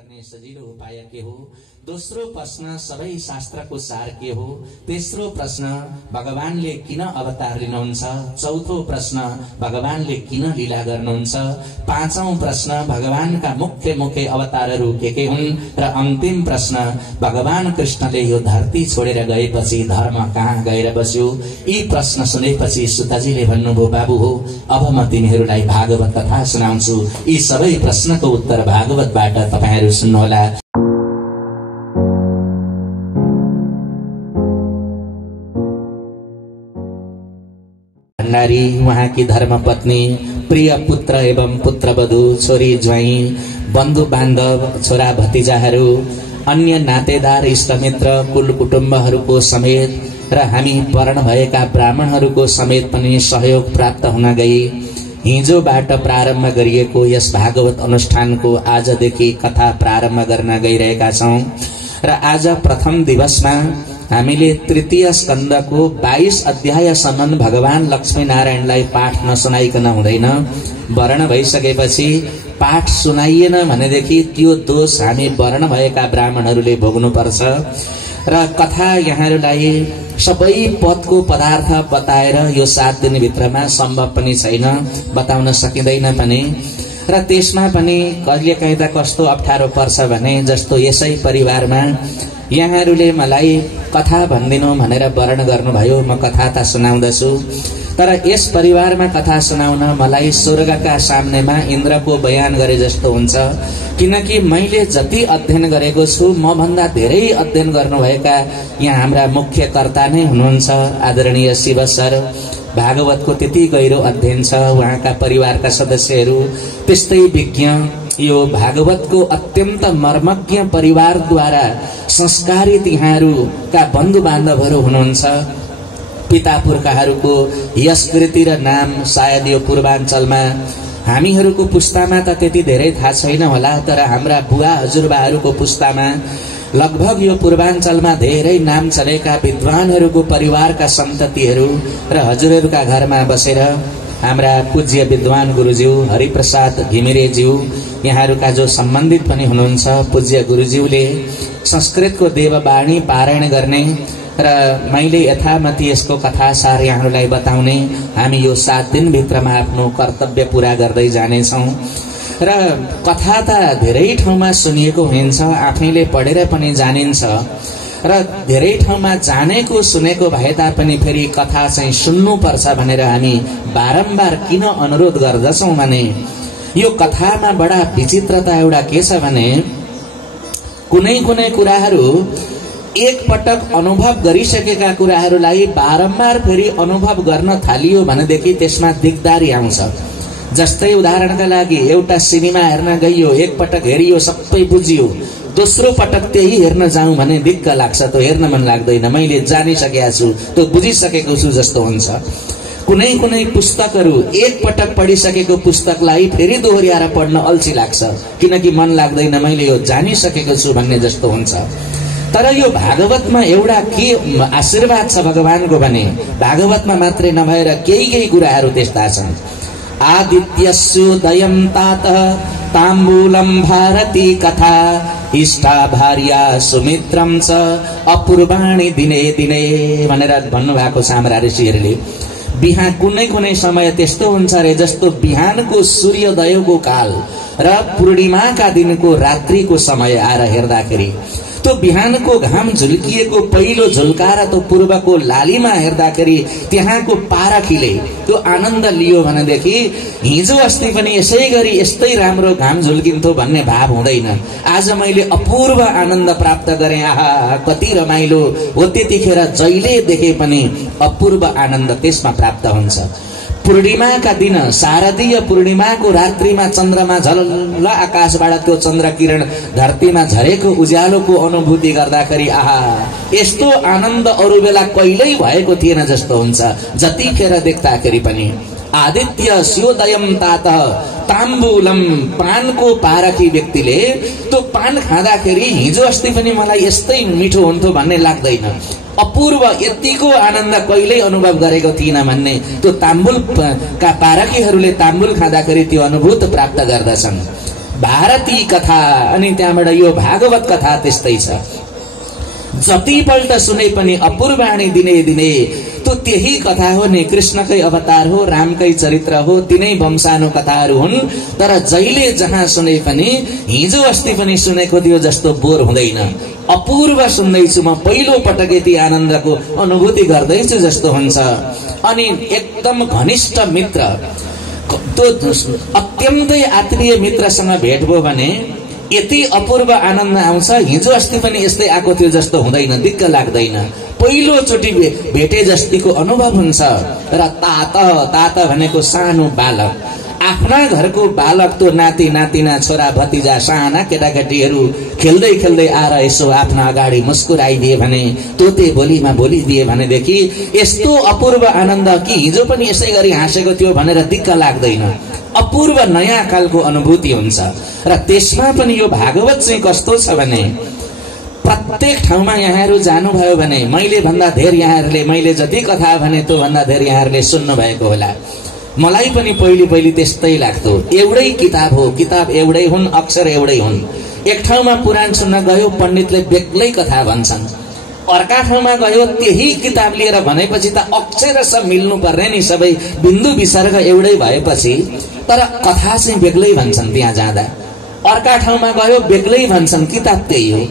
गर्ने सजिलो उपाय के हो? दोस्रो प्रश्न सबै शास्त्रको सार के हो? तेस्रो प्रश्न भगवानले किन अवतार लिनुहुन्छ? चौथो प्रश्न भगवानले किन लीला गर्नुहुन्छ? पाँचौं प्रश्न भगवानका मुख्य मुख्य अवतारहरू के हुन्? र अन्तिम प्रश्न भगवान कृष्णले यो धरती छोडेर गएपछि धर्म कहाँ गएर बस्यो? यी प्रश्न सुनेपछि सुताजीले भन्नुभयो, बाबु हो अब म तिमीहरूलाई भागवत कथा सुनाउँछु। यी सबै प्रश्नको उत्तर भागवतबाट तपाईहरू सुन्नुहोला। भण्डारी उहाँकी धर्मपत्नी, प्रिय पुत्र एवं पुत्रवधू, छोरी ज्वाइँ, बन्धु बान्धव, छोरा भतिजाहरू, अन्य नातेदार, इष्टमित्र, कुल कुटुम्बहरूको समेत र हामी वर्ण भएका ब्राह्मणहरूको समेत पनि सहयोग प्राप्त हुन गई हिजोबाट प्रारम्भ गरिएको यस भागवत अनुष्ठानको आजदेखि कथा प्रारम्भ गर्न गइरहेका छौं। र आज प्रथम दिवसमा हामीले तृतीय स्कन्धको 22 अध्यायसम्म भगवान लक्ष्मी नारायणलाई पाठ नसुनाइकन हुँदैन। वर्ण भइसकेपछि पाठ सुनाइएन भनेदेखि त्यो दोष हामी वर्ण भएका ब्राह्मणहरूले भोग्नुपर्छ। र कथा यहाँहरूलाई सबै पदको पदार्थ बताएर यो 7 दिनभित्रमा सम्भव पनि छैन, बताउन सकिँदैन पनि। र त्यसमा पनि कहिलेकाहीँ त कस्तो अप्ठ्यारो पर्छ भने जस्तो यसै परिवारमा यहाँहरूले मलाई कथा भनिदिनु भनेर वर्ण गर्नुभयो, म कथा त सुनाउँदछु, तर यस परिवारमा कथा सुनाउन मलाई स्वर्गका सामनेमा इन्द्रको बयान गरे जस्तो हुन्छ। किनकि मैले जति अध्ययन गरेको छु म भन्दा धेरै अध्ययन गर्नुभएका यहाँ हाम्रा मुख्य कर्ता नै हुनुहुन्छ आदरणीय शिव सर। भागवतको त्यति गहिरो अध्ययन छ, उहाँका परिवारका सदस्यहरू त्यस्तै विज्ञ, यो भागवतको अत्यन्त मर्मज्ञ परिवारद्वारा संस्कारित यहाँहरूका बन्धु बान्धवहरू हुनुहुन्छ। पिता पुर्खाहरूको यश कृति र नाम सायद यो पूर्वाञ्चलमा हामीहरूको पुस्तामा त त्यति धेरै थाहा छैन होला, तर हाम्रा बुवा हजुरबाहरूको पुस्तामा लगभग यो पूर्वाञ्चलमा धेरै नाम चलेका विद्वानहरूको परिवारका सन्ततिहरू र हजुरहरूका घरमा बसेर हाम्रा पूज्य विद्वान गुरुज्यू हरिप्रसाद घिमिरेज्यू यहाँहरूका जो सम्बन्धित पनि हुनुहुन्छ, पूज्य गुरुज्यूले संस्कृतको देववाणी पारायण गर्ने र मैले यथामति यसको कथासार यहाँहरूलाई बताउने हामी यो 7 दिनभित्रमा आफ्नो कर्तव्य पूरा गर्दै जानेछौं। र कथा त धेरै ठाउँमा सुनिएको हुन्छ, आफैले पढेर पनि जानिन्छ र धेरै ठाउँमा जानेको सुनेको भए तापनि फेरि कथा चाहिँ सुन्नुपर्छ भनेर हामी बारम्बार किन अनुरोध गर्दछौं भने यो कथामा बडा विचित्रता एउटा के छ भने कुनै कुनै कुराहरू एक पटक अनुभव गरिसकेका कुराहरूलाई बारम्बार फेरि अनुभव गर्न थालियो भनेदेखि त्यसमा दिगदारी आउँछ। जस्तै उदाहरणका लागि एउटा सिनेमा हेर्न गइयो, एक पटक हेरियो, सबै बुझियो, दोस्रो पटक त्यही हेर्न जाउँ भने दिक्क लाग्छ, त्यो हेर्न मन लाग्दैन, मैले जानिसकेको छु, त्यो बुझिसकेको छु जस्तो हुन्छ। कुनै कुनै पुस्तकहरू एक पटक पढिसकेको पुस्तकलाई फेरि दोहोर्याएर पढ्न अल्छी लाग्छ, किनकि मन लाग्दैन, मैले यो जानिसकेको छु भन्ने जस्तो हुन्छ। तर यो भागवतमा एउटा के आशीर्वाद छ भगवानको भने भागवतमा मात्रै नभएर केही कुराहरू त्यस्ता छन्। आदित्यस्योदयं तातः ताम्बूलं भारती कथा इष्टा भार्या सुमित्रं च अपूर्वाणि दिने दिने भनेर भन्नुभएको छ हाम्रा ऋषिहरूले। बिहान कुनै कुनै समय त्यस्तो हुन्छ रे जस्तो बिहानको सूर्योदयको काल र पूर्णिमाका दिनको रात्रिको समय आएर हेर्दाखेरि त्यो बिहानको घाम झुल्किएको पहिलो झुल्काएर त्यो पूर्वको लालीमा हेर्दाखेरि त्यहाँको पारखीले त्यो आनन्द लियो भनेदेखि हिजो अस्ति पनि यसै गरी यस्तै राम्रो घाम झुल्किन्थ्यो भन्ने भाव हुँदैन। आज मैले अपूर्व आनन्द प्राप्त गरेँ, आहा कति रमाइलो हो, त्यतिखेर जहिले देखे पनि अपूर्व आनन्द त्यसमा प्राप्त हुन्छ। पूर्णिमाका दिन शारदीय पूर्णिमाको रात्रिमा चन्द्रमा झलल्ल आकाशबाट त्यो चन्द्र किरण धरतीमा झरेको उज्यालोको अनुभूति गर्दाखेरि आहा यस्तो आनन्द अरू बेला कहिल्यै भएको थिएन जस्तो हुन्छ जतिखेर देख्दाखेरि पनि। आदित्य स्योदयम तातः ताम्बूलम, पानको पारखी व्यक्तिले त्यो पान खाँदाखेरि हिजो अस्ति पनि मलाई यस्तै मिठो हुन्थ्यो भन्ने लाग्दैन, अपूर्व यतिको आनन्द कहिल्यै अनुभव गरेको थिइनँ भन्ने त्यो ताम्बूल का पारखीहरूले ताम्बूल खाँदाखेरि त्यो अनुभूत प्राप्त गर्दछन्। भारती कथा अनि त्यहाँबाट यो भागवत कथा त्यस्तै छ। जतिपल्ट सुने पनि अपूर्वाणी दिने दिने तो त्यही कथा हो नि, कृष्णकै अवतार हो, रामकै चरित्र हो, तिनै वंशानु कथाहरू हुन्। तर जहिले जहाँ सुने पनि हिजो अस्ति पनि सुनेको थियो जस्तो बोर हुँदैन। अपूर्व सुन्दैछु म, पहिलो पटक यति आनन्दको अनुभूति गर्दैछु जस्तो हुन्छ। अनि एकदम घनिष्ठ मित्र, त्यो अत्यन्तै आत्मीय मित्रसँग भेट भयो भने यति अपूर्व आनन्द आउँछ। हिजो अस्ति पनि यस्तै आएको थियो जस्तो हुँदैन, दिक्क लाग्दैन, पहिलो चोटि भेटे जस्तीको अनुभव हुन्छ। र तात भनेको सानो बालक, आफ्ना घरको बालक तो नाति नातिना छोरा भतिजा साना केटाकेटीहरू खेल्दै खेल्दै आएर यसो आफ्ना अगाडि मुस्कुराइदिए भने, तोते बोलीमा बोलिदिए भनेदेखि यस्तो अपूर्व आनन्द कि हिजो पनि यसै गरी हाँसेको थियो भनेर दिक्क लाग्दैन। अपूर्व नयाँ कालको अनुभूति हुन्छ। र त्यसमा पनि यो भागवत चाहिँ कस्तो छ भने प्रत्येक ठाउँमा यहाँहरू जानुभयो भने मैले भन्दा धेर यहाँहरूले, मैले जति कथा भने त्यो भन्दा धेर यहाँहरूले सुन्नु भएको होला। मलाई पनि पहिले त्यस्तै लाग्थ्यो। एउटै किताब हो, किताब एउटै हुन्, अक्षर एउटै हुन्। एक ठाउँमा पुराण सुन्न गयो, पण्डितले बेग्लै कथा भन्छन्। अर्का ठाउँमा गयो, त्यही किताब लिएर भनेपछि त अक्षरशः मिल्नु पर्ने नि, सबै बिन्दु विसर्ग एउटै भएपछि, तर कथा चाहिँ बेग्लै भन्छन् त्यहाँ जाँदा। अर्का ठाउँमा गयो बेग्लै भन्छन्, किताब त्यही हो।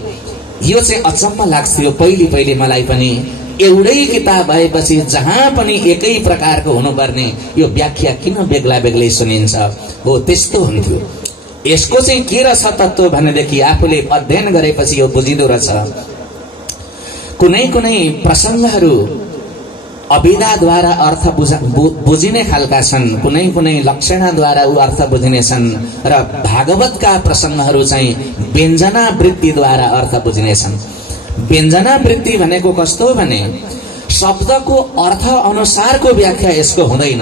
यो चाहिँ अचम्म लाग्थ्यो पहिले मलाई पनि। एउटै किताब भएपछि जहाँ पनि एकै प्रकारको हुनुपर्ने, यो व्याख्या किन बेग्ला बेग्लै सुनिन्छ? हो त्यस्तो हुन्थ्यो। यसको चाहिँ के रहेछ तत्त्व भनेदेखि आफूले अध्ययन गरेपछि यो बुझिँदो रहेछ। कुनै कुनै प्रसङ्गहरू अभिधाद्वारा अर्थ बुझिने खालका छन्, कुनै कुनै लक्षणाद्वारा ऊ अर्थ बुझिने छन्। र भागवतका प्रसङ्गहरू चाहिँ व्यञ्जनावृत्तिद्वारा अर्थ बुझिने छन्। व्यञ्जनावृत्ति भनेको कस्तो भने शब्दको अर्थ अनुसारको व्याख्या यसको हुँदैन।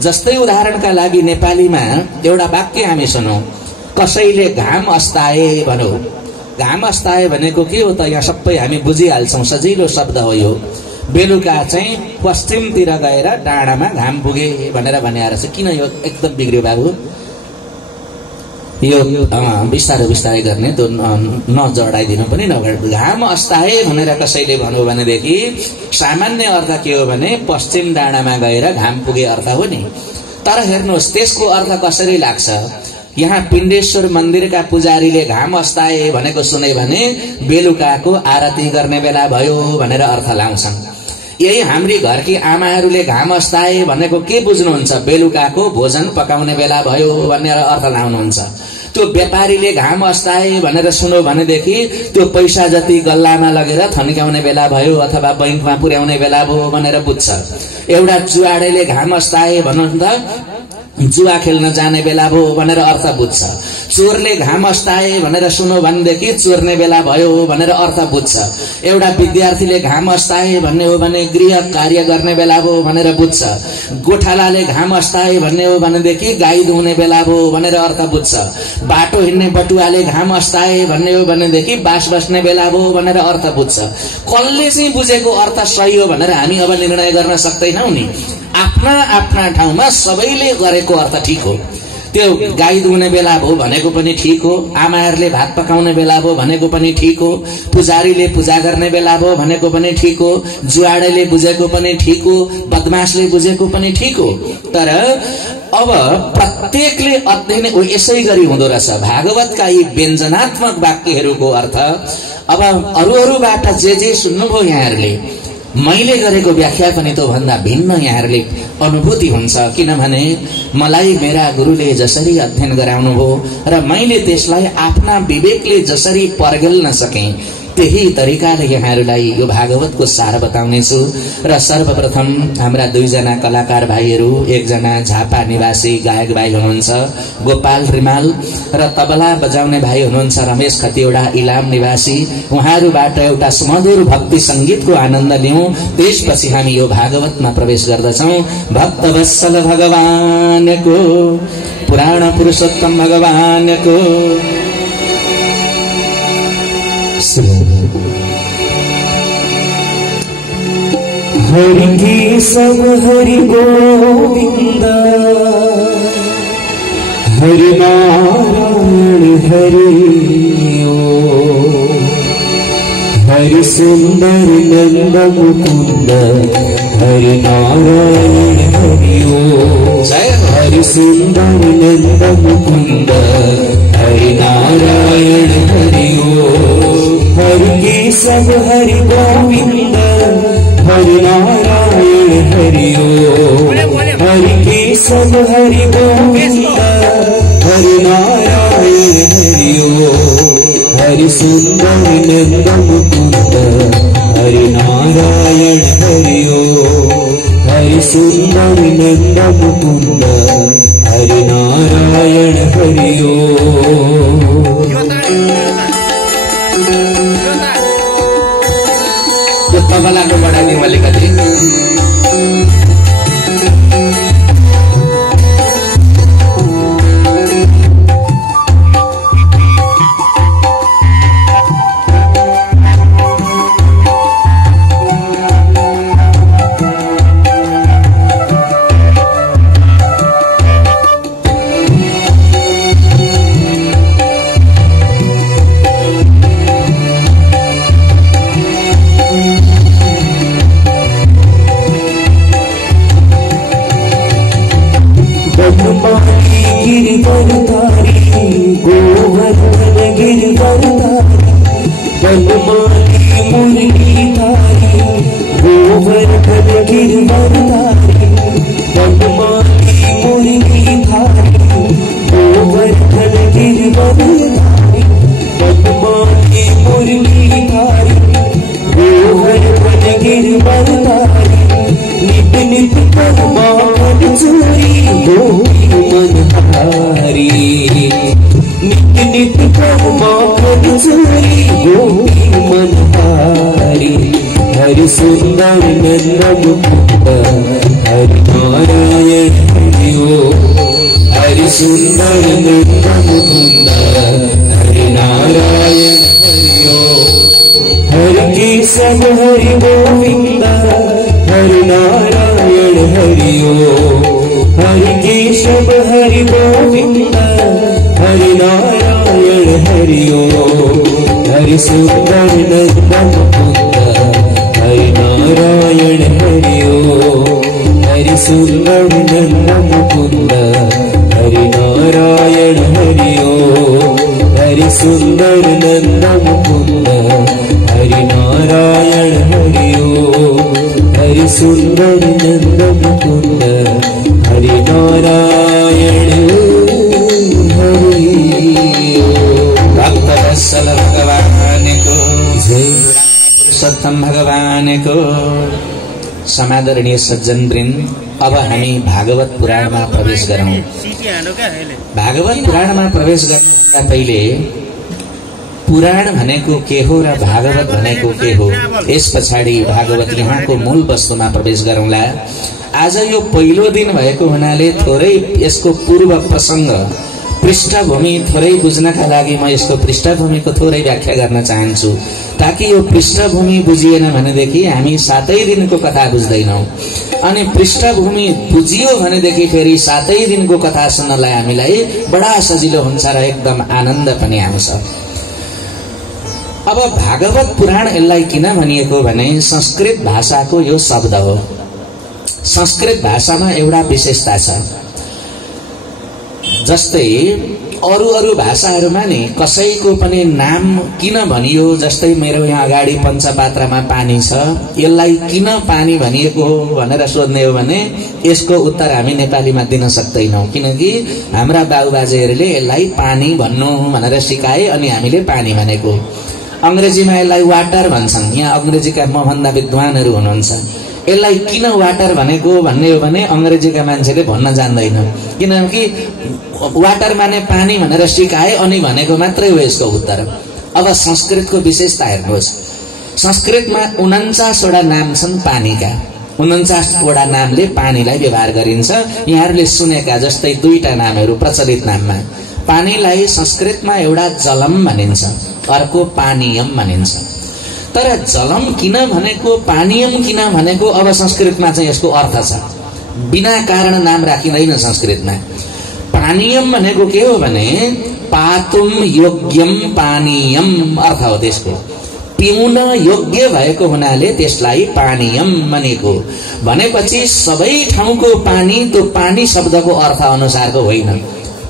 जस्तै उदाहरणका लागि नेपालीमा एउटा वाक्य हामी सुनौं, कसैले घाम अस्ताए भनौ। घाम अस्ताए भनेको के हो त? यहाँ सबै हामी बुझिहाल्छौं, सजिलो शब्द हो यो। बेलुका चाहिँ पश्चिमतिर गएर डाँडामा घाम पुगे भनेर भनेर चाहिँ किन यो एकदम बिग्रियो बाबु? यो बिस्तारै बिस्तारै गर्ने, त्यो नजडाइदिनु पनि नगर्नु। घाम अस्ताए भनेर कसैले भन्यो भनेदेखि सामान्य अर्थ के हो भने पश्चिम डाँडामा गएर घाम पुगे अर्थ हो नि। तर हेर्नुहोस् त्यसको अर्थ कसरी लाग्छ। यहाँ पिण्डेश्वर मन्दिरका पुजारीले घाम अस्ताए भनेको सुने भने बेलुकाको आरती गर्ने बेला भयो भनेर अर्थ लाउँछन्। यही हाम्री घरकी आमाहरूले घाम अस्ताए भनेको के बुझ्नुहुन्छ? बेलुकाको भोजन पकाउने बेला भयो भनेर अर्थ लाउनुहुन्छ। त्यो व्यापारीले घाम अस्ताए भनेर सुन्यो भनेदेखि त्यो पैसा जति गल्लामा लगेर थन्काउने बेला भयो अथवा बैंकमा पुर्याउने बेला भयो भनेर बुझ्छ। एउटा जुवाडेले घाम अस्ताए भन्नुहुन्छ जुवा खेल्न जाने बेला भयो भनेर अर्थ बुझ्छ। चोरले घाम अस्ताए भनेर सुन्यो भनेदेखि चोर्ने बेला भयो भनेर अर्थ बुझ्छ। एउटा विद्यार्थीले घाम अस्ताए भन्ने हो भने गृह कार्य गर्ने बेला भयो भनेर बुझ्छ। गोठालाले घाम अस्ताए भन्ने हो भनेदेखि गाई दुहुने बेला भयो भनेर अर्थ बुझ्छ। बाटो हिँड्ने बटुवाले घाम अस्ताए भन्ने हो भनेदेखि बास बस्ने बेला भयो भनेर अर्थ बुझ्छ। कसले चाहिँ बुझेको अर्थ सही हो भनेर हामी अब निर्णय गर्न सक्दैनौं नि। आफ्ना आफ्ना ठाउँमा सबैले गरेको अर्थ ठीक हो। त्यो गाई दुहुने बेला भयो भनेको पनि ठीक हो, आमाहरूले भात पकाउने बेला भयो भनेको पनि ठीक हो, पुजारीले पूजा गर्ने बेला भयो भनेको पनि ठीक हो, जुवाडेले बुझेको पनि ठीक हो, बदमाशले बुझेको पनि ठीक हो। तर अब प्रत्येकले अध्ययन यसै गरी हुँदो रहेछ। भागवतका यी व्यञ्जनात्मक वाक्यहरूको अर्थ अब अरूबाट जे सुन्नुभयो यहाँहरूले, मैले गरेको व्याख्या पनि त्यो भन्दा भिन्न यहाँहरूले अनुभूति हुन्छ। किनभने मलाई मेरा गुरुले जसरी अध्ययन गराउनुभयो र मैले त्यसलाई आफ्ना विवेकले जसरी पर्गेल्न सके त्यही तरिकाले यहाँहरूलाई यो भागवतको सार बताउनेछु। र सर्वप्रथम हाम्रा दुईजना कलाकार भाइहरू, एकजना झापा निवासी गायक भाइ हुनुहुन्छ गोपाल रिमाल र तबला बजाउने भाइ हुनुहुन्छ रमेश खतिवडा इलाम निवासी। उहाँहरूबाट एउटा सुमधुर भक्ति संगीतको आनन्द लिउँ। त्यसपछि हामी यो भागवतमा प्रवेश गर्दछौं। भक्तवत्सल भगवानको, पुराण पुरुषोत्तम भगवानको हरि केशव हरि गोविंद हरि नारायण हरिओ हरि सुंदर नंद मुकुंद हरि नारायण हरिओ हरि सुंदर नंद मुकुंद हरि नारायण हरिओ हरि केशव हरि गोविंद हरि नारायण हरिओ हरि केशव हरि गोविंद हरि नारायण हरिओ हरि सुंदर नंद मुकुंद हरि नारायण हरिओ हरि सुंदर नंद मुकुंद हरि नारायण हरिओ तबलाको बढानी अलिकति गिरवरधारी गोवर्धन गिरवरधारी बनमाली मुरलीधारी गोवर्धन गिरवरधारी बनमाली मुरलीधारी गोवर्धन गिरवरधारी बनमाली मुरलीधारी गोवर्धन गिरवरधारी नित नित परमात्म चोरी गोपी मनहारी नित नित परमात्म चोरी गोपी मनहारी हरि सुंदर नंद मुकुंद हरि नारायण हरिओ हरि सुंदर नंद मुकुंद हरि नारायण हरिओ हरि केशव हरि गोविंद हरि नारायण हरिओ हरि केशव हरि गोविंद हरि नारायण हरिओ हरि सुंदर नंद मुकुंद हरि नारायण हरिओ हरि सुंदर नंद मुकुंद हरि नारायण हरिओ हरि सुंदर नंद मुकुंद हरि नारायण हरिओ हरि सुंदर नंद मुकुंद हरि नारायण हरिओ भक्त वत्सल भगवान को जय पुरुषोत्तम भगवान को। समादरणीय सज्जन वृन्द, अब हामी भागवत पुराणमा प्रवेश गरौं। भागवत पुराणमा प्रवेश गर्नुभन्दा पहिले पुराण भनेको के हो र भागवत भनेको के हो, यस पछाडि भागवत यहाँको मूल वस्तुमा प्रवेश गरौंला। आज यो पहिलो दिन भएको हुनाले थोरै यसको पूर्व प्रसंग पृष्ठभूमि थोरै बुझ्नका लागि म यसको पृष्ठभूमिको थोरै व्याख्या गर्न चाहन्छु, ताकि यो पृष्ठभूमि बुझिएन भनेदेखि हामी 7 दिनको कथा बुझ्दैनौं, अनि पृष्ठभूमि बुझियो भनेदेखि फेरि 7 दिनको कथा सुन्नलाई हामीलाई बडा सजिलो हुन्छ र एकदम आनन्द पनि आउँछ। अब भागवत पुराण यसलाई किन भनिएको भने संस्कृत भाषाको यो शब्द हो। संस्कृत भाषामा एउटा विशेषता छ, जस्तै अरु भाषाहरुमा नि कसैको पनि नाम किन भनियो, जस्तै मेरो यहाँ अगाडि पञ्चपात्रमा पानी छ, यसलाई किन पानी भनिएको हो भनेर सोध्ने हो भने यसको उत्तर हामी नेपालीमा दिन सक्दैनौं, किनकि हाम्रा बाबुबाजेहरूले यसलाई पानी भन्नु भनेर सिकाए अनि हामीले पानी भनेको। अंग्रेजीमा यसलाई वाटर भन्छन्। यहाँ अंग्रेजीका मभन्दा विद्वानहरू हुनुहुन्छ। यसलाई किन वाटर भनेको भन्ने हो भने अंग्रेजीका मान्छेले भन्न जान्दैन, किनकि वाटर माने पानी भनेर सिकाए अनि भनेको मात्रै हो यसको उत्तर। अब संस्कृतको विशेषता हेर्नुहोस्, संस्कृतमा 49 वटा नाम छन् पानीका। 49 वटा नामले पानीलाई व्यवहार गरिन्छ। यहाँहरूले सुनेका जस्तै 2टा नामहरू प्रचलित नाममा, पानीलाई संस्कृतमा एउटा जलम भनिन्छ, अर्को पानीयम भनिन्छ। तर जलम किन भनेको, पानीयम किन भनेको, अब संस्कृतमा चाहिँ यसको अर्थ छ। बिना कारण नाम राखिँदैन संस्कृतमा। पानीयम भनेको के हो भने पातुम योग्यम पानीयम अर्थ हो त्यसको। पिउन योग्य भएको हुनाले त्यसलाई पानीयम भनेको। भनेपछि सबै ठाउँको पानी त्यो पानी शब्दको अर्थ अनुसारको होइन।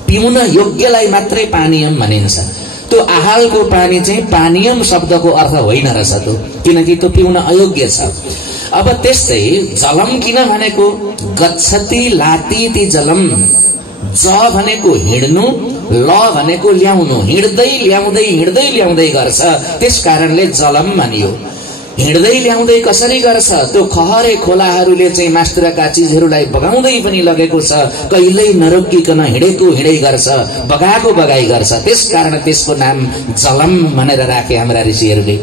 पिउन योग्यलाई मात्रै पानीयम भनिन्छ। त्यो आहालको पानी चाहिँ पानीयम शब्दको अर्थ होइन रहेछ त्यो, किनकि त्यो पिउन अयोग्य छ। अब त्यस्तै जलम किन भनेको? गच्छति लातीति जलम। ज भनेको हिँड्नु, ल भनेको ल्याउनु। हिँड्दै ल्याउँदै गर्छ, त्यस कारणले जलम भनियो। हिँड्दै ल्याउँदै कसरी गर्छ? त्यो खहरे खोलाहरूले चाहिँ मास्त्रका चीजहरूलाई बगाउँदै पनि लगेको छ। कहिल्यै नरोकिकन हिँडेको हिँडै गर्छ, बगाएको बगाई गर्छ। त्यसकारण त्यसको नाम जलम भनेर राखे हाम्रा ऋषिहरूले।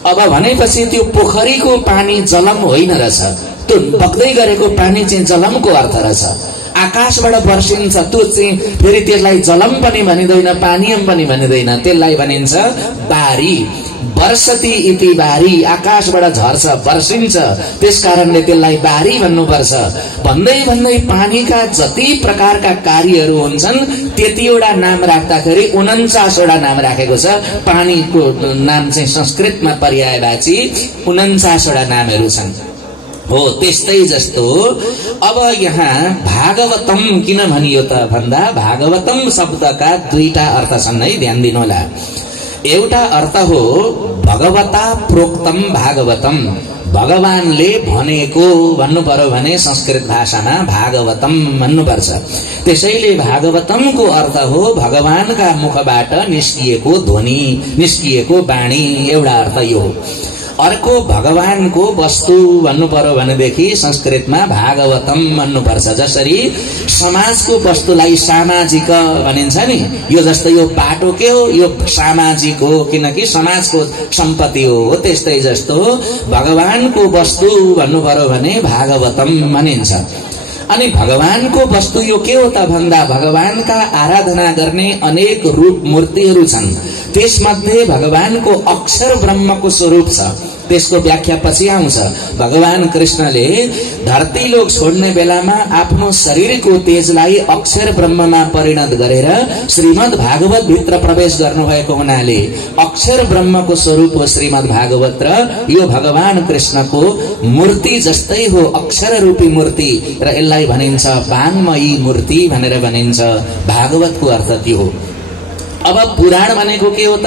अब भनेपछि त्यो पोखरीको पानी जलम होइन रहेछ, त्यो बग्दै गरेको पानी चाहिँ जलमको अर्थ रहेछ। आकाशबाट वर्षिन्छ त्यो चाहिँ फेरि त्यसलाई जलम पनि भनिँदैन, पानीयम पनि भनिँदैन, त्यसलाई भनिन्छ बारी। वर्षति इति बारी, आकाशबाट झर्छ वर्षिन्छ, त्यसकारणले त्यसलाई बारी भन्नुपर्छ। भन्दै पानीका जति प्रकारका कार्यहरू हुन्छन् त्यतिवटा नाम राख्दाखेरि 49वटा नाम राखेको छ। पानीको नाम चाहिँ संस्कृतमा पर्यायवाची 49वटा नामहरू छन्। हो त्यस्तै जस्तो अब यहाँ भागवतम किन भनियो त भन्दा भागवतम शब्दका दुईटा अर्थ छन् है, ध्यान दिनु होला। एउटा अर्थ हो भगवता प्रोक्तम भागवतम, भगवानले भनेको भन्नु पर्यो भने संस्कृत भाषामा भागवतम भन्नुपर्छ। त्यसैले भागवतमको अर्थ हो भगवानका मुखबाट निस्किएको ध्वनि, निस्किएको वाणी, एउटा अर्थ यो। अर्को भगवानको वस्तु भन्नु पर्यो भनेदेखि संस्कृतमा भागवतम भन्नुपर्छ। जसरी समाजको वस्तुलाई सामाजिक भनिन्छ नि, यो जस्तो यो बाटो के हो? यो सामाजिक हो, किनकि समाजको सम्पत्ति हो। त्यस्तै जस्तो भगवानको वस्तु भन्नु पर्यो भने भागवतम भनिन्छ। अनि भगवानको वस्तु यो के हो त भन्दा भगवानका आराधना गर्ने अनेक रूप मूर्तिहरू छन्। त्यसमध्ये भगवानको अक्षर ब्रह्मको स्वरूप छ, त्यसको व्याख्या पछि आउँछ। भगवान कृष्णले धरती लोक छोड्ने बेलामा आफ्नो शरीरको तेजलाई अक्षर ब्रह्ममा परिणत गरेर श्रीमद् भागवत भित्र प्रवेश गर्नुभएको हुनाले अक्षर ब्रह्मको स्वरूप हो श्रीमद् भागवत, र यो भगवान कृष्णको मूर्ति जस्तै हो, अक्षर रूपी मूर्ति, र यसलाई भनिन्छ वाङ्मयी मूर्ति भनेर भनिन्छ। भागवतको अर्थ त्यो हो। अब पुराण भनेको के हो त?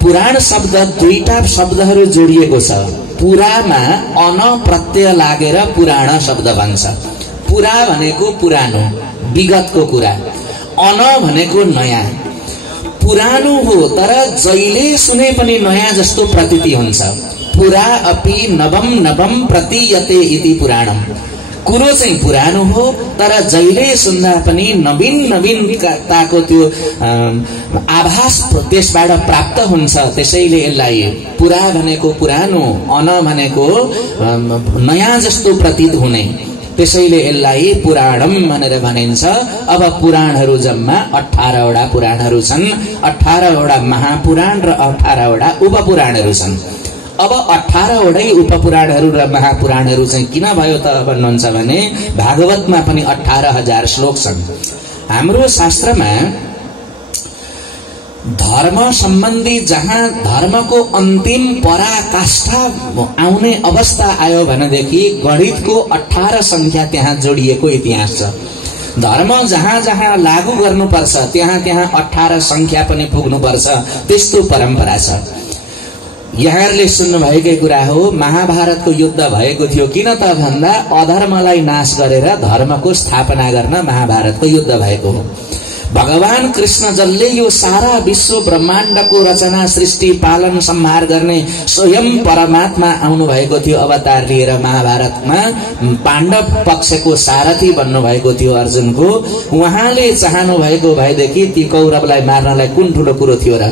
पुराण शब्द दुईटा शब्दहरू जोडिएको छ। पुरामा अन प्रत्यय लागेर पुराण शब्द भन्छ। पुरा भनेको पुरानो, विगतको कुरा। अन भनेको नयाँ। पुरानो हो तर जहिले सुने पनि नयाँ जस्तो प्रतीति हुन्छ। पुरा अपि नवम नवम प्रतीयते इति पुराणम। कुरो चाहिँ पुरानो हो तर जहिले सुन्दा पनि नवीन नवीनताको त्यो आभास त्यसबाट प्राप्त हुन्छ। त्यसैले यसलाई पुरा भनेको पुरानो, अन भनेको नयाँ जस्तो प्रतीत हुने, त्यसैले यसलाई पुराणम भनेर भनिन्छ। अब पुराणहरू जम्मा 18वटा पुराणहरू छन्। 18वटा महापुराण र 18वटा उपपुराणहरू छन्। अब 18वटै उपपुराणहरू र महापुराणहरू चाहिँ किन भयो त भन्नुहुन्छ भने भागवतमा पनि 18,000 श्लोक छन्। हाम्रो शास्त्रमा धर्म सम्बन्धी जहाँ धर्मको अन्तिम पराकाष्ठा आउने अवस्था आयो भनेदेखि गणितको 18 संख्या त्यहाँ जोडिएको इतिहास छ। धर्म जहाँ जहाँ लागू गर्नुपर्छ त्यहाँ त्यहाँ 18 संख्या पनि पुग्नुपर्छ, त्यस्तो परम्परा छ। यहाँहरूले सुन्नु भएकै कुरा हो, महाभारतको युद्ध भएको थियो। किन त भन्दा अधर्मलाई नाश गरेर धर्मको स्थापना गर्न महाभारतको युद्ध भएको हो। भगवान कृष्ण जसले यो सारा विश्व ब्रह्माण्डको रचना सृष्टि पालन संहार गर्ने स्वयं परमात्मा आउनु भएको थियो अवतार लिएर। महाभारतमा पाण्डव पक्षको सारथी बन्नु भएको थियो अर्जुनको। उहाँले चाहनु भएको भएदेखि ती कौरवलाई मार्नलाई कुन ठूलो कुरो थियो र?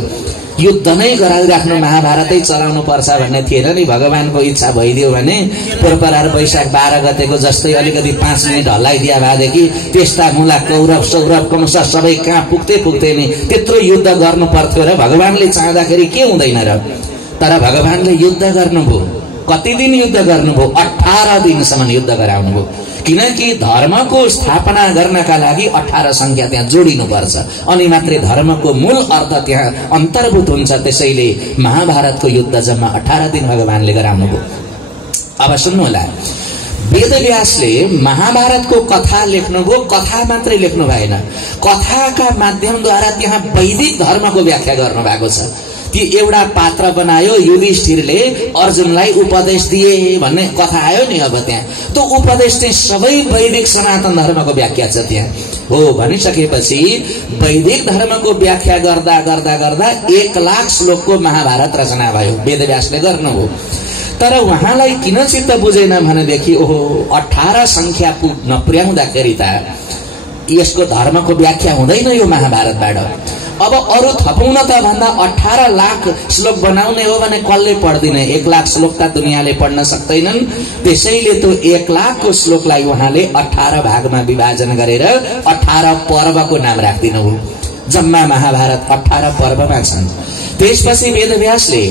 युद्ध नै गराइराख्नु, महाभारतै चलाउनु पर्छ भन्ने थिएन नि। भगवानको इच्छा भइदियो भने पोरपरार वैशाख 12 गतेको जस्तै अलिकति 5 मिनट हल्लाइदिया भएदेखि त्यस्ता मुला कौरव सौरव क्रमशः सबै कहाँ पुग्थे नि त्यत्रो युद्ध गर्नु पर्थ्यो र भगवानले चाहँदाखेरि के हुँदैन र? तर भगवानले युद्ध गर्नुभयो। कति दिन युद्ध गर्नुभयो? 18 दिनसम्म युद्ध गराउनुभयो। किनकि धर्मको स्थापना गर्नका लागि 18 संख्या त्यहाँ जोडिनुपर्छ, अनि मात्रै धर्मको मूल अर्थ त्यहाँ अन्तर्भूत हुन्छ। त्यसैले महाभारतको युद्ध जम्मा 18 दिन भगवानले गराउनुभयो। अब सुन्नु होला, वेदव्यासले महाभारतको कथा लेख्नुभयो। कथा मात्रै लेख्नु भएन, कथाका माध्यमद्वारा त्यहाँ वैदिक धर्मको व्याख्या गर्नु भएको छ। ती एउटा पात्र बनायो, युधिष्ठिरले अर्जुनलाई उपदेश दिए भन्ने कथा आयो नि। अब त्यहाँ त्यो उपदेश चाहिँ सबै वैदिक सनातन धर्मको व्याख्या छ त्यहाँ हो भनिसकेपछि वैदिक धर्मको व्याख्या गर्दा गर्दा गर्दा 1 लाख श्लोकको महाभारत रचना भयो, वेदव्यासले गर्नुभयो। तर उहाँलाई किन चित्त बुझेन भनेदेखि ओहो 18 संख्या पुग्न पुर्याउँदाखेरि त यसको धर्मको व्याख्या हुँदैन यो महाभारतबाट। अब अरु थपौन त भन्दा 18 लाख श्लोक बनाउने हो भने कसले पढ्दिने? 1 लाख श्लोक त दुनियाँले पढ्न सक्दैनन्। त्यसैले त्यो 1 लाखको श्लोकलाई उहाँले 18 भागमा विभाजन गरेर 18 पर्वको नाम राखिदिनुभयो। जम्मा महाभारत 18 पर्वमा छन्। त्यसपछि वेदव्यासले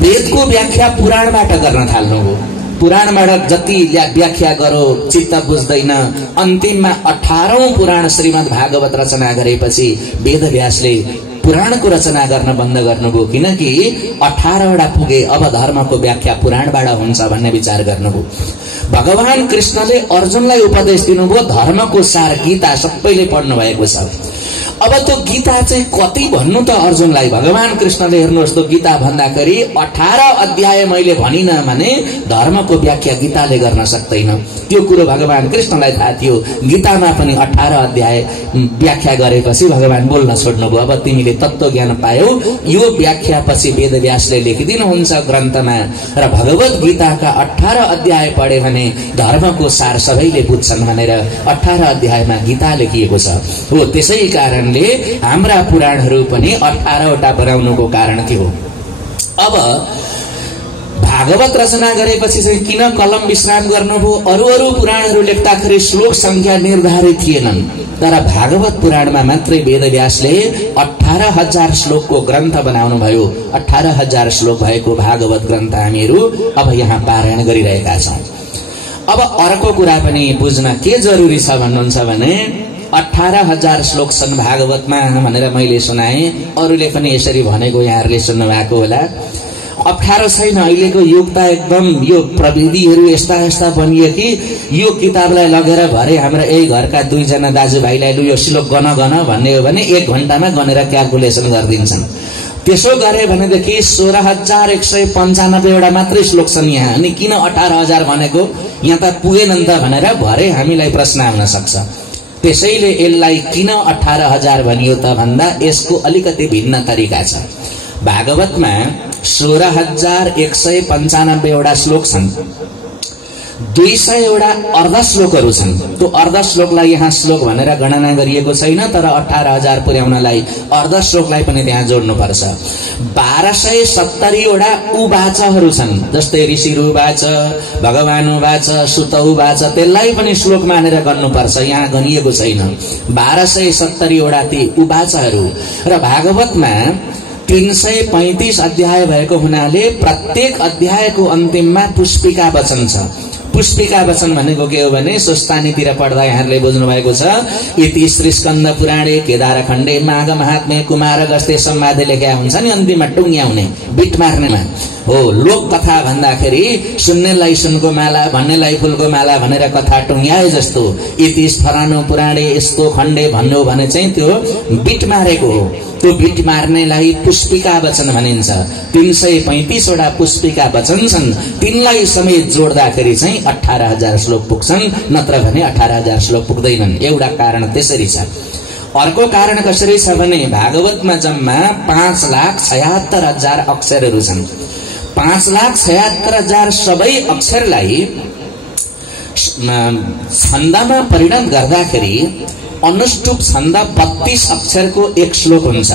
वेदको व्याख्या पुराणबाट गर्न थाल्नुभयो। पुराणबाट जति व्याख्या गरो चित्त बुझ्दैन। अन्तिममा 18औं पुराण श्रीमद् भागवत रचना गरेपछि वेदव्यासले पुराणको रचना गर्न बन्द गर्नुभयो। किनकि 18वटा पुगे, अब धर्मको व्याख्या पुराणबाट हुन्छ भन्ने विचार गर्नुभयो। भगवान कृष्णले अर्जुनलाई उपदेश दिनुभयो, धर्मको सार गीता सबैले पढ्नु भएको छ। अब त्यो गीता चाहिँ कति भन्नु त अर्जुनलाई? भगवान कृष्णले हेर्नुहोस्, त्यो गीता भन्दाखेरि 18 अध्याय मैले भनिन भने धर्मको व्याख्या गीताले गर्न सक्दैन। त्यो कुरो भगवान कृष्णलाई थाहा थियो। गीतामा पनि 18 अध्याय व्याख्या गरेपछि भगवान बोल्न छोड्नुभयो। अब तिमीले तत्त्व ज्ञान पायौ। यो व्याख्या पछि वेदव्यासले लेखिदिनुहुन्छ ग्रन्थमा, र भगवत गीताका 18 अध्याय पढे भने धर्मको सार सबैले बुझ्छन् भनेर 18 अध्यायमा गीता लेखिएको छ। हो त्यसै कारणले हाम्रा पुराणहरू पनि 18वटा बनाउनुको कारण थियो। अब भागवत रचना गरेपछि चाहिँ किन कलम विश्राम गर्नुभयो? अरू पुराणहरू लेख्दाखेरि श्लोक संख्या निर्धारित थिएनन्, तर भागवत पुराणमा मात्रै वेदव्यासले 18,000 श्लोकको ग्रन्थ बनाउनु भयो। 18,000 श्लोक भएको भागवत ग्रन्थ हामीहरू अब यहाँ पारायण गरिरहेका छौं। अब अर्को कुरा पनि बुझ्न के जरुरी छ भन्नुहुन्छ भने 18,000 श्लोक छन् भागवतमा भनेर मैले सुनाएँ। अरूले पनि यसरी भनेको यहाँहरूले सुन्नु भएको होला। अप्ठ्यारो छैन, अहिलेको युग त एकदम यो प्रविधिहरू यस्ता यस्ता बनियो कि यो किताबलाई लगेर भरे हाम्रा यही घरका 2 जना दाजुभाइलाई लु यो श्लोक गन भन्ने हो भने 1 घण्टामा गनेर क्याल्कुलेसन गरिदिन्छन्। त्यसो गरे भनेदेखि 16,195 वटा मात्रै श्लोक छन् यहाँ। अनि किन 18,000 भनेको? यहाँ त पुगेन नि त भनेर भरे हामीलाई प्रश्न आउन सक्छ। त्यसैले यसलाई किन 18,000 भनियो त भन्दा यसको अलिकति भिन्न तरिका छ। भागवतमा 16,195 वटा श्लोक छन्। 200 वटा अर्ध श्लोकहरू छन्। त्यो अर्ध श्लोकलाई यहाँ श्लोक भनेर गणना गरिएको छैन, तर 18,000 पुर्याउनलाई अर्ध श्लोकलाई पनि त्यहाँ जोड्नुपर्छ। 1270 वटा उवाचहरू छन्, जस्तै ऋषिरुवाच, भगवानुवाच, सुतउवाच, त्यसलाई पनि श्लोक मानेर गर्नुपर्छ। यहाँ गनिएको छैन। 1270 वटा ती उवाचहरू। र भागवतमा 335 अध्याय भएको हुनाले प्रत्येक अध्यायको अन्तिममा पुष्पिका वचन छ। पुष्पिका वचन भनेको के हो भने सुस्तानीतिर पढ्दा यहाँहरूले बुझ्नु भएको छ। इति श्री स्कन्द पुराणे केदारखण्डे माघ महात्म्य कुमार गस्ते संवादे लेख्या हुन्छ नि, अन्तिममा टुङ्ग्याउने बिट मार्नेमा हो। लोक कथा भन्दाखेरि सुन्नेलाई सुनको माला, भन्नेलाई फूलको माला भनेर कथा टुङ्ग्याए जस्तो इति फलानु पुराणे यस्तो खण्डे भन्नु भने चाहिँ त्यो बिट मारेको हो। त्यो बिट मार्नेलाई पुष्पिका वचन भनिन्छ। 335 वटा पुष्पिका वचन छन्। तिनलाई समेत जोड्दाखेरि चाहिँ 18,000 श्लोक पुग्छन्, नत्र भने 18,000 श्लोक पुग्दैनन्। एउटा कारण त्यसरी छ। अर्को कारण कसरी छ भने भागवतमा जम्मा 5,76,000 अक्षरहरू छन्। 5,76,000 सबै अक्षरलाई छन्दमा परिणत गर्दाखेरि अनुष्टुप छन्द 32 अक्षरको एक श्लोक हुन्छ।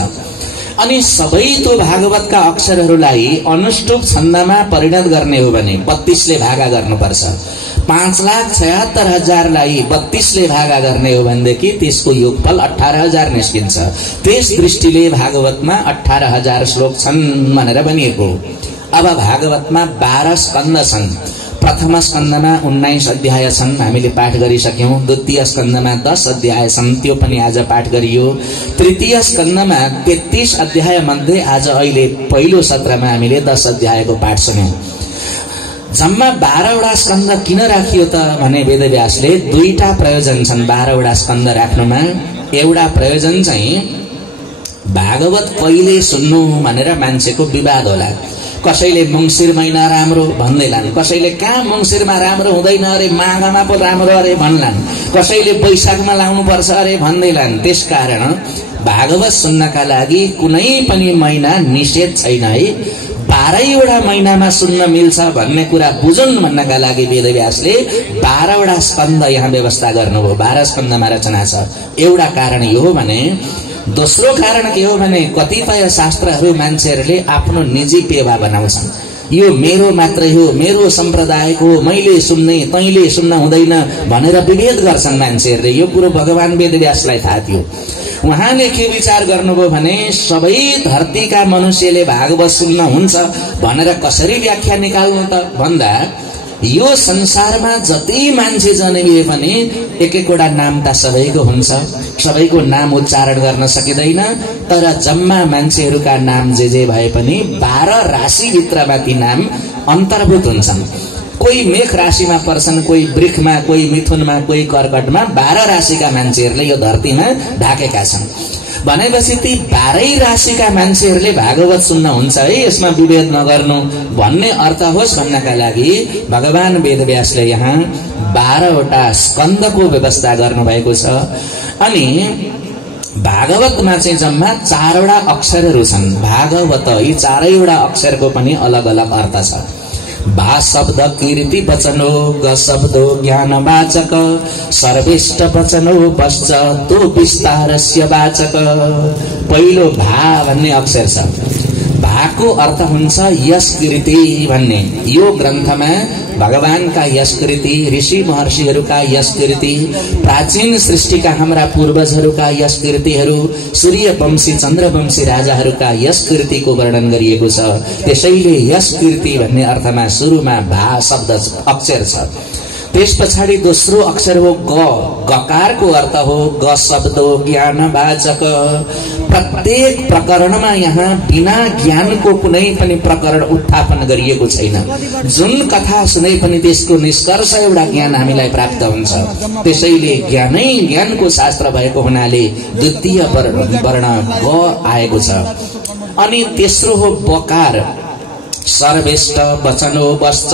अनि सबै त्यो भागवतका अक्षरहरूलाई अनुष्टुप छन्दमा परिणत गर्ने हो भने 32 ले भागा गर्नुपर्छ। 5,76,000लाई 32 ले भागा गर्ने हो भनेदेखि त्यसको योगफल 18,000 निस्किन्छ। त्यस दृष्टिले भागवतमा 18,000 श्लोक छन् भनेर भनिएको। अब भागवतमा 12 स्कन्द छन्। प्रथम स्कन्दमा 19 अध्याय छन्, हामीले पाठ गरिसक्यौं। द्वितीय स्कन्दमा 10 अध्याय छन्, त्यो पनि आज पाठ गरियो। तृतीय स्कन्दमा 33 अध्याय मध्ये आज अहिले पहिलो सत्रमा हामीले 10 अध्यायको पाठ सुन्यौं। जम्मा 12 वटा स्कन्द किन राखियो त भने वेदव्यासले दुईटा प्रयोजन छन् 12 वटा स्कन्द राख्नुमा। एउटा प्रयोजन चाहिँ भागवत कहिले सुन्नु भनेर मान्छेको विवाद होला। कसैले मंसिर महिना राम्रो भन्दैलान्, कसैले कहाँ मंसिरमा राम्रो हुँदैन अरे, माघमा पो राम्रो अरे भन्लान्, कसैले वैशाखमा लाउनु पर्छ अरे भन्दैलान्। त्यसकारण भागवत सुन्नका लागि कुनै पनि महिना निषेध छैन है। 12 वटा महिनामा सुन्न मिल्छ भन्ने कुरा बुझुन् भन्नका लागि वेदव्यासले 12 वटा स्कन्द यहाँ व्यवस्था गर्नुभयो। 12 स्कन्दमा रचना छ। एउटा कारण यो हो भने, दोस्रो कारण के हो भने कतिपय शास्त्रहरू मान्छेहरूले आफ्नो निजी पेवा बनाउँछन्। यो मेरो मात्रै हो, मेरो सम्प्रदायको हो, मैले सुन्ने तैँले सुन्न हुँदैन भनेर विभेद गर्छन् मान्छेहरूले। यो कुरो भगवान वेदव्यासलाई थाहा थियो। उहाँले के विचार गर्नुभयो भने सबै धरतीका मनुष्यले भागवत सुन्न हुन्छ भनेर कसरी व्याख्या निकाल्नु त भन्दा यो संसारमा जति मान्छे जन्मिए पनि एक एकवटा नाम त सबैको हुन्छ, सबैको नाम उच्चारण गर्न सकिँदैन। तर जम्मा मान्छेहरूका नाम जे भए पनि 12 राशि भित्रमा ती नाम अन्तर्भूत हुन्छन्। कोही मेष राशिमा पर्छन्, कोही वृषमा, कोही मिथुनमा, कोही कर्कटमा। 12 राशिका मान्छेहरूले यो धरतीमा ढाकेका छन् भनेपछि ती 12 राशिका मान्छेहरूले भागवत सुन्न हुन्छ है, यसमा विभेद नगर्नु भन्ने अर्थ होस् भन्नका लागि भगवान वेदव्यासले यहाँ 12 वटा स्कन्दको व्यवस्था गर्नुभएको छ। अनि भागवतमा चाहिँ जम्मा 4 वटा अक्षरहरू छन्। भागवत यी 4 वटा अक्षरको पनि अलग अलग अर्थ छ। भा शब्द कीर्ति वचनो, ग शब्दो ज्ञान वाचक, सर्वेष्ट वचनो पश्च तो विस्तारस्य वाचक। पहिलो भा भन्ने अक्षर छ। भाको अर्थ हुन्छ यश कीर्ति भन्ने। यो ग्रन्थमा भगवानका यश कीर्ति, ऋषि महर्षिहरूका यश कीर्ति, प्राचीन सृष्टिका हाम्रा पूर्वजहरूका यश कीर्तिहरू, सूर्यवंशी चन्द्रवंशी राजाहरूका यश कीर्तिको वर्णन गरिएको छ। त्यसैले यश कीर्ति भन्ने अर्थमा सुरुमा भा शब्द अक्षर छ। त्यस पछाडि दोस्रो अक्षर हो ग। गकारको अर्थ हो ग शब्दो ज्ञान वाचक। प्रत्येक प्रकरणमा यहाँ बिना ज्ञानको कुनै पनि प्रकरण उत्थापन गरिएको छैन। जुन कथा सुने पनि त्यसको निष्कर्ष एउटा ज्ञान हामीलाई प्राप्त हुन्छ। त्यसैले ज्ञानै ज्ञानको शास्त्र भएको हुनाले द्वितीय वर्ण ग आएको छ। अनि तेस्रो हो बकार। सर्वेष्ट वचनो वश्च।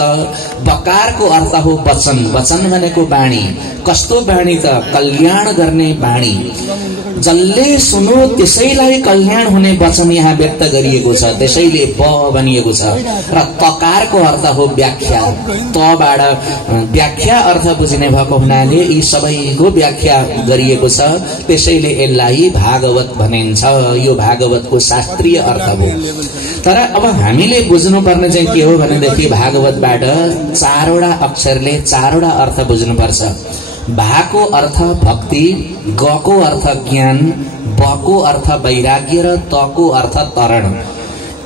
बकारको अर्थ हो वचन। वचन भनेको बाणी। कस्तो बाणी त? कल्याण गर्ने बाणी। जसले सुनो त्यसैलाई कल्याण हुने वचन यहाँ व्यक्त गरिएको छ। त्यसैले ब भनिएको छ। र तकारको अर्थ हो व्याख्या। तबाट व्याख्या अर्थ बुझिने भएको हुनाले यी सबैको व्याख्या गरिएको छ। त्यसैले यसलाई भागवत भनिन्छ। यो भागवतको शास्त्रीय अर्थ हो। तर अब हामीले बुझ्नुपर्ने चाहिँ के हो भनेदेखि भागवतबाट 4 वटा अक्षरले 4 वटा अर्थ बुझ्नुपर्छ। भाको अर्थ भक्ति, गको अर्थ ज्ञान, बको अर्थ वैराग्य र तको अर्थ तरण।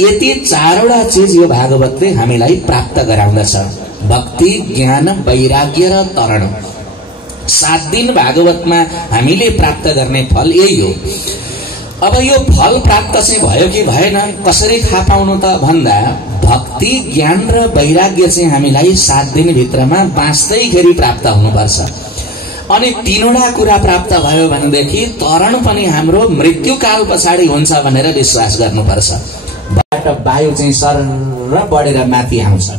यति 4 वटा चीज यो भागवतले हामीलाई प्राप्त गराउँदछ। भक्ति, ज्ञान, वैराग्य र तरण। 7 दिन भागवतमा हामीले प्राप्त गर्ने फल यही हो। अब यो फल प्राप्त चाहिँ भयो कि भएन, कसरी थाहा पाउनु त भन्दा भक्ति, ज्ञान र वैराग्य चाहिँ हामीलाई 7 दिन भित्रमा बाँच्दैखेरि प्राप्त हुनुपर्छ। अनि 3 वटा कुरा प्राप्त भयो भनेदेखि तरण पनि हाम्रो मृत्युकाल पछाडि हुन्छ भनेर विश्वास गर्नुपर्छ। वायु चाहिँ सरर बढेर माथि आउँछ।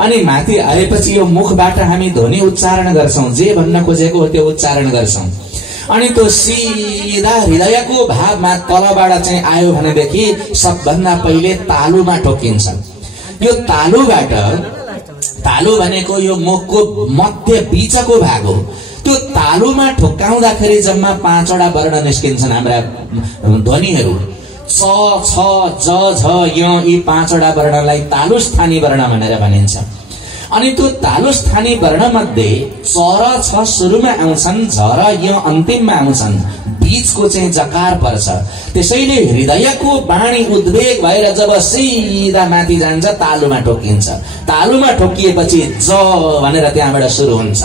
अनि माथि आएपछि यो मुखबाट हामी ध्वनि उच्चारण गर्छौं। जे भन्न खोजेको हो त्यो उच्चारण गर्छौं। अनि त्यो सिधा हृदयको भावमा तलबाट चाहिँ आयो भनेदेखि सबभन्दा पहिले तालुमा ठोकिन्छ। यो तालुबाट, तालु भनेको यो मुखको मध्य बीचको भाग हो। त्यो तालुमा ठोक्काउँदाखेरि जम्मा 5 वटा वर्ण निस्किन्छन् हाम्रा ध्वनिहरू। च, छ, ज, झ, य यी 5 वटा वर्णलाई तालुस्थानी वर्ण भनेर भनिन्छ। अनि त्यो तालुस्थानी वर्ण मध्ये च र छ सुरुमा आउँछन्, झ र य अन्तिममा आउँछन्। बीचको चाहिँ जकार पर्छ। त्यसैले हृदयको वाणी उद्वेग भएर जब सिधा माथि जान्छ तालुमा ठोकिन्छ। तालुमा ठोकिएपछि ज भनेर त्यहाँबाट सुरु हुन्छ।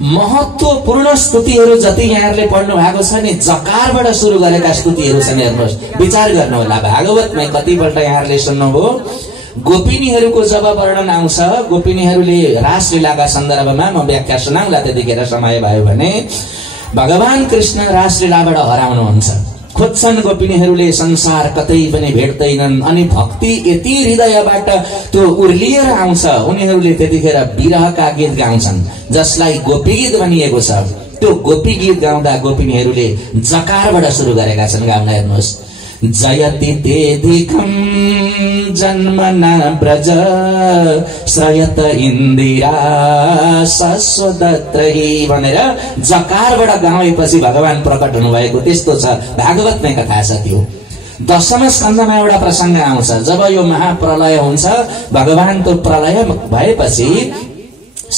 महत्वपूर्ण स्तुतिहरू जति यहाँहरूले पढ्नु भएको छ नि जकारबाट सुरु गरेका स्तुतिहरू छन्। हेर्नुहोस्, विचार गर्नुहोला। भागवतमै कतिपल्ट यहाँहरूले सुन्नुभयो गोपिनीहरूको जब वर्णन आउँछ, गोपिनीहरूले रासलीलाका सन्दर्भमा म व्याख्या सुनाउँला त्यतिखेर समय भयो भने, भगवान कृष्ण रासलीलाबाट हराउनुहुन्छ। खोज्छन् गोपिनीहरूले, संसार कतै पनि भेट्दैनन्। अनि भक्ति यति हृदयबाट त्यो उर्लिएर आउँछ, उनीहरूले त्यतिखेर विरहका गीत गाउँछन् जसलाई गोपी गीत भनिएको छ। त्यो गोपी गीत गाउँदा गोपिनीहरूले जकारबाट सुरु गरेका छन् गाउन। हेर्नुहोस्, जयति तेधिकं जन्मना ब्रज श्रयत इन्दिरा सस्वदत्रही भनेर जकारबाट गाएपछि भगवान प्रकट हुनुभएको त्यस्तो छ। भागवतमै कथा छ। त्यो 10औं स्कन्धमा एउटा प्रसंग आउँछ। जब यो महाप्रलय हुन्छ, भगवान त्यो प्रलय भएपछि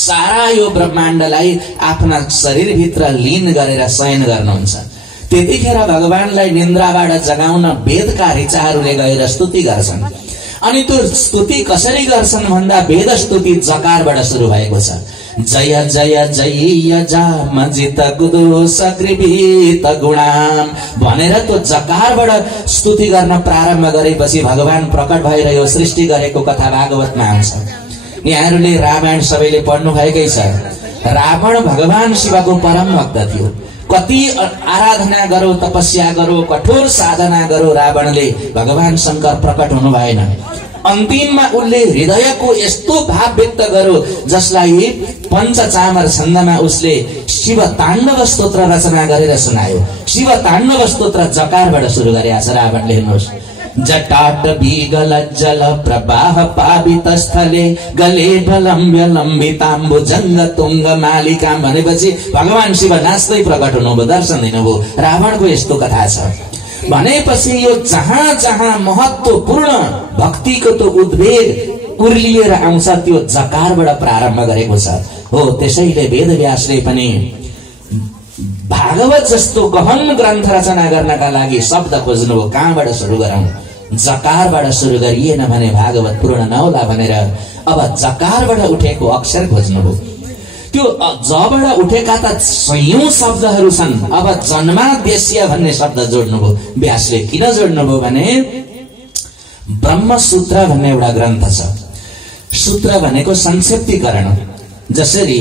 सारा यो ब्रह्माण्डलाई आफ्ना शरीरभित्र लीन गरेर शयन गर्नुहुन्छ। त्यतिखेर भगवानलाई निन्द्राबाट जगाउन वेदका ऋचाहरूले गएर स्तुति गर्छन्। अनि त्यो स्तुति कसरी गर्छन् भन्दा वेद स्तुति जकारबाट सुरु भएको छ। जय जय जय जामजित गुदोष गृभीत गुणाम भनेर त्यो जकारबाट स्तुति गर्न प्रारम्भ गरेपछि भगवान प्रकट भएर यो सृष्टि गरेको कथा भागवतमा आउँछ। यहाँहरूले रामायण सबैले पढ्नु भएकै छ। रावण भगवान शिवको परम भक्त थियो। कति आराधना गरो, तपस्या गरो, कठोर साधना गरो, रावणले भगवान शंकर प्रकट हुनु भएन। अन्तिममा उनले हृदयको यस्तो भाव व्यक्त गर्यो जसलाई पञ्चचामर छन्दमा उसले शिव ताण्डव स्तोत्र रचना गरेर सुनायो। शिव ताण्डव स्तोत्र जकारबाट सुरु गरेका छ रावणले। हेर्नुहोस्, जटाट बीगल जल प्रवाह पावित स्थले गले बलम्ब्य लम्बिताम्बु जंग तुंग मालिका भनेपछि भगवान शिव नाच्दै प्रकट हुनुभयो, दर्शन दिनुभयो। रावणको यस्तो कथा छ। भनेपछि यो जहाँ जहाँ महत्वपूर्ण भक्तिको त्यो उद्वेग उर्लिएर आउँछ त्यो जकारबाट प्रारम्भ गरेको छ। हो, त्यसैले वेदव्यासले पनि भागवत जस्तो गहन ग्रन्थ रचना गर्नका लागि शब्द खोज्नुभयो। कहाँबाट सुरु गरौं? जकारबाट सुरु गरिएन भने भागवत पूर्ण नहोला भनेर अब जकारबाट उठेको अक्षर खोज्नुभयो। त्यो जबाट उठेका त सयौं शब्दहरू छन्। अब जन्माद्यस्य भन्ने शब्द जोड्नुभयो व्यासले। किन जोड्नुभयो भने ब्रह्मसूत्र भन्ने एउटा ग्रन्थ छ। सूत्र भनेको संक्षिप्तीकरण। जसरी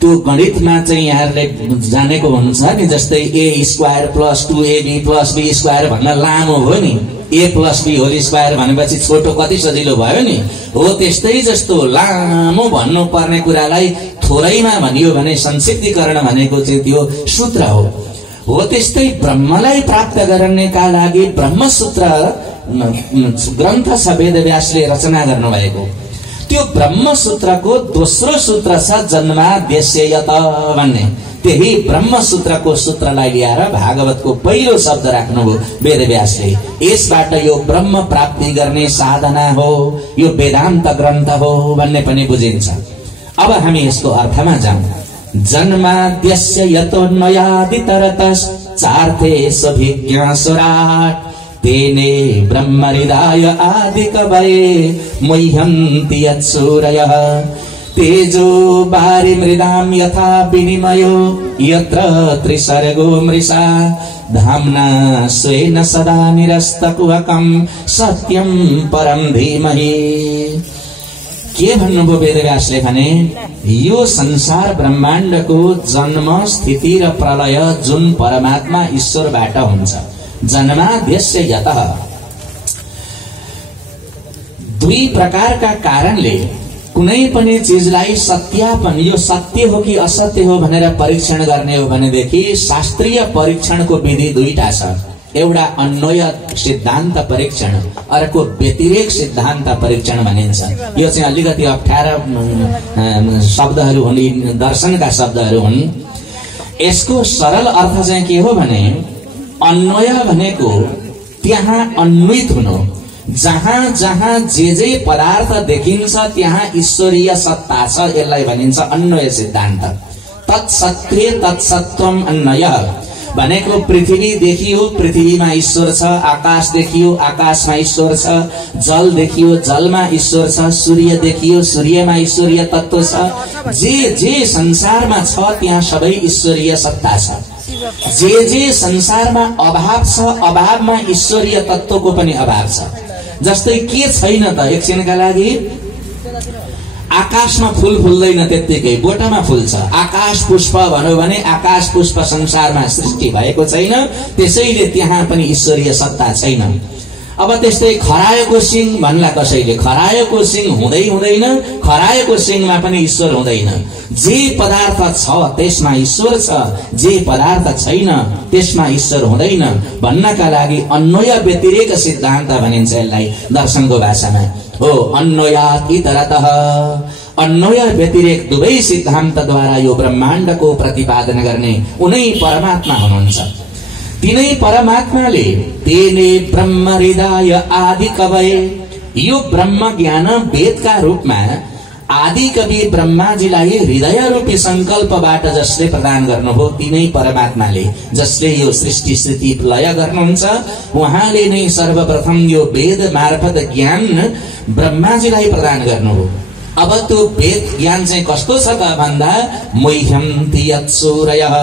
त्यो गणितमा चाहिँ यहाँहरूले जानेको हुनुहुन्छ नि, जस्तै a² + 2ab + b² भन्न लामो हो नि, a + b होल स्क्वायर भनेपछि छोटो कति सजिलो भयो नि। हो, त्यस्तै जस्तो लामो भन्नु पर्ने कुरालाई थोरैमा भनियो भने संक्षिप्तीकरण भनेको चाहिँ त्यो सूत्र हो। हो, त्यस्तै ब्रह्मलाई प्राप्त गर्नका लागि ब्रह्मसूत्र ग्रन्थ छ वेदव्यासले रचना गर्नुभएको। त्यो ब्रह्मसूत्रको दोस्रो सूत्र छ जन्माद्यस्यत भन्ने। त्यही ब्रह्मसूत्रको सूत्रलाई ल्याएर भागवतको पहिलो शब्द राख्नुभयो वेदव्यासले। यसबाट यो ब्रह्म प्राप्ति गर्ने साधना हो, यो वेदान्त ग्रन्थ हो भन्ने पनि बुझिन्छ। अब हामी यसको अर्थमा जाउँ। जन्माद्यस्य यतोन्मयादितरतश् चार्थे सभिज्ञासुराट् तेने ब्रह्म हृदय आदि कवये मुह्यन्ति यत्सूरयः तेजो बारि मृदाम यथा विनिमयो यत्र त्रिसर्गो मृषा धाम्ना स्वेन सदा निरस्तकुहकं सत्यं परं धीमहि। के भन्नुभयो वेदव्यासले भने यो संसार ब्रह्माण्डको जन्म स्थिति र प्रलय जुन परमात्मा ईश्वरबाट हुन्छ। जन्माद्यस्य यतः दुई प्रकारका कारणले कुनै पनि चीजलाई सत्यापन, यो सत्य हो कि असत्य हो भनेर परीक्षण गर्ने हो भनेदेखि शास्त्रीय परीक्षणको विधि दुईटा छ। एउटा अन्वय सिद्धान्त परीक्षण, अर्को व्यतिरेक सिद्धान्त परीक्षण भनिन्छ। यो चाहिँ अलिकति अप्ठ्यारा शब्दहरू हुन्, दर्शनका शब्दहरू हुन्। यसको सरल अर्थ चाहिँ के हो भने अन्वय भनेको त्यहाँ अन्वित हुनु, जहाँ जहाँ जे पदार्थ देखिन्छ त्यहाँ ईश्वरीय सत्ता छ, यसलाई भनिन्छ अन्वय सिद्धान्त। तत्सत्त्वे तत्सत्त्वम् अन्वय भनेको पृथ्वी देखियो, पृथ्वीमा ईश्वर छ, आकाश देखियो, आकाशमा ईश्वर छ, जल देखियो, जलमा ईश्वर छ, सूर्य देखियो, सूर्यमा ईश्वरीय तत्व छ। जे जे संसारमा छ त्यहाँ सबै ईश्वरीय सत्ता छ। जे जे संसारमा अभाव छ, अभावमा ईश्वरीय तत्वको पनि अभाव छ। जस्तै के छैन त एकछिनका लागि, आकाशमा फूल फुल्दैन त्यत्तिकै, बोटामा फुल्छ। आकाश पुष्प भनौं भने आकाश पुष्प संसारमा सृष्टि भएको छैन, त्यसैले त्यहाँ पनि ईश्वरीय सत्ता छैन। अब त्यस्तै खरायोको सिंह भन्ला कसैले, खरायोको सिंह हुँदै हुँदैन, खरायोको सिंहमा पनि ईश्वर हुँदैन। जे पदार्थ छ त्यसमा ईश्वर छ, जे पदार्थ छैन त्यसमा ईश्वर हुँदैन भन्नका लागि अन्वय व्यतिरेक सिद्धान्त भनिन्छ यसलाई दर्शनको भाषामा। हो अन्वयात् इतरतः, अन्वय व्यतिरेक दुवै सिद्धान्तद्वारा यो ब्रह्माण्डको प्रतिपादन गर्ने उनै परमात्मा हुनुहुन्छ। तिनै परमात्माले तेने ब्रह्म हृदय आदि कवये, यो ब्रह्म ज्ञान वेदका रूपमा आदि कवि ब्रह्माजीलाई हृदय रूपी संकल्पबाट जसले प्रदान गर्नुभयो तिनै परमात्माले, जसले यो सृष्टि स्थिति लय गर्नुहुन्छ, उहाँले नै सर्वप्रथम यो वेद मार्फत ज्ञान ब्रह्माजीलाई प्रदान गर्नुभयो। अब त्यो वेद ज्ञान चाहिँ कस्तो छ त भन्दा मह्यन्ति यत्सूरयः,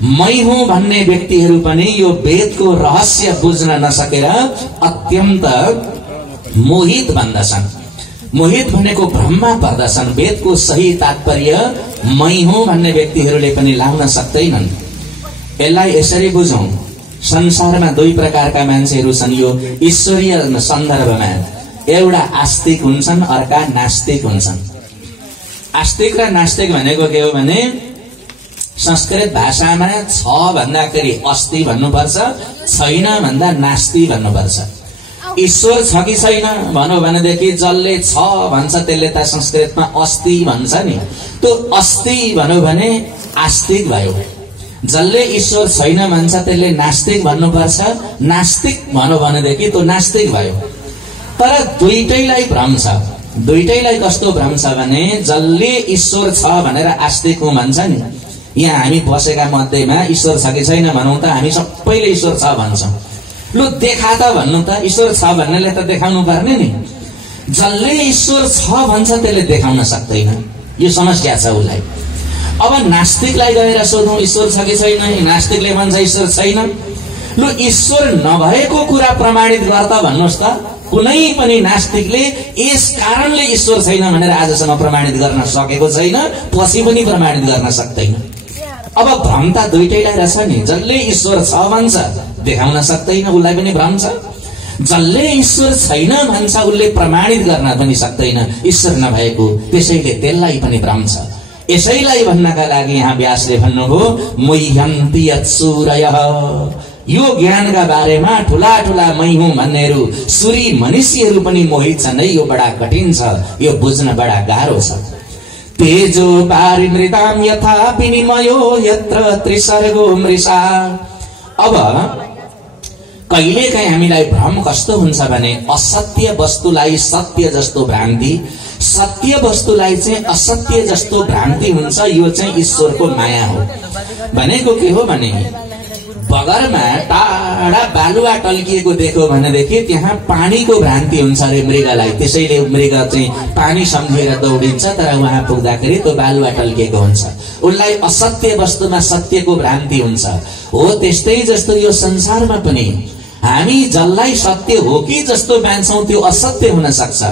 मै हुँ भन्ने व्यक्तिहरू पनि यो वेदको रहस्य बुझ्न नसकेर अत्यन्त मोहित बन्दछन्। मोहित भनेको भ्रममा पर्दछन्। वेदको सही तात्पर्य मै हुँ भन्ने व्यक्तिहरूले पनि लाउन सक्दैनन्। यसलाई यसरी बुझौं, संसारमा दुई प्रकारका मान्छेहरू छन् यो ईश्वरीय सन्दर्भमा। एउटा आस्तिक हुन्छन्, अर्का नास्तिक हुन्छन्। आस्तिक र नास्तिक भनेको के हो भने संस्कृत भाषामा छ भन्दाखेरि अस्ति भन्नुपर्छ, छैन भन्दा नास्ति भन्नुपर्छ। ईश्वर छ कि छैन भनौं भनेदेखि जसले छ भन्छ त्यसले त संस्कृतमा अस्ति भन्छ नि, त्यो अस्ति भनौं भने आस्तिक भयो। जसले ईश्वर छैन भन्छ त्यसले नास्तिक भन्नुपर्छ, नास्तिक भनौं भनेदेखि त्यो नास्तिक भयो। तर दुईटैलाई भ्रम छ। दुईटैलाई कस्तो भ्रम छ भने जसले ईश्वर छ भनेर आस्तिक हुँ भन्छ नि, यहाँ हामी बसेका मध्येमा ईश्वर छ कि छैन भनौं त हामी सबैले ईश्वर छ भन्छौं। लु देखा त भन्नु त, ईश्वर छ भन्नेले त देखाउनु पर्ने नि। जसले ईश्वर छ भन्छ त्यसले देखाउन सक्दैन, यो समस्या छ उसलाई। अब नास्तिकलाई गएर सोधौं ईश्वर छ कि छैन, नास्तिकले भन्छ ईश्वर छैन। लु ईश्वर नभएको कुरा प्रमाणित गर त भन्नुहोस् त। कुनै पनि नास्तिकले यस कारणले ईश्वर छैन भनेर आजसम्म प्रमाणित गर्न सकेको छैन, पछि पनि प्रमाणित गर्न सक्दैन। अब भ्रम त दुईटैलाई रहेछ नि। जसले ईश्वर छ भन्छ देखाउन सक्दैन, उसलाई पनि भ्रम छ। जसले ईश्वर छैन भन्छ उसले प्रमाणित गर्न पनि सक्दैन ईश्वर नभएको, त्यसैले त्यसलाई पनि भ्रम छ। यसैलाई भन्नका लागि यहाँ व्यासले भन्नुभयो मह्यन्ति यत्सूरयः, यो ज्ञानका बारेमा ठूला ठूला मै हुँ भन्नेहरू सूरी मनुष्यहरू पनि मोहित छन्। यो बडा कठिन छ, यो बुझ्न बडा गाह्रो छ। तेजो पारिमृताम यथा विनिमयो यत्र त्रिसर्गो मृषा। अब कहिलेकाहीँ हामीलाई भ्रम कस्तो हुन्छ भने असत्य वस्तुलाई सत्य जस्तो भ्रान्ति, सत्य वस्तुलाई चाहिँ असत्य जस्तो भ्रान्ति हुन्छ। यो चाहिँ ईश्वरको माया हो। भनेको के हो भने बगरमा टाढा बालुवा टल्किएको देख्यो भनेदेखि त्यहाँ पानीको भ्रान्ति हुन्छ अरे मृगलाई, त्यसैले मृग चाहिँ पानी सम्झेर दौडिन्छ, तर वहाँ पुग्दाखेरि त्यो बालुवा टल्किएको हुन्छ। उसलाई असत्य वस्तुमा सत्यको भ्रान्ति हुन्छ। हो त्यस्तै जस्तो यो संसारमा पनि हामी जसलाई सत्य हो कि जस्तो मान्छौं त्यो असत्य हुन सक्छ,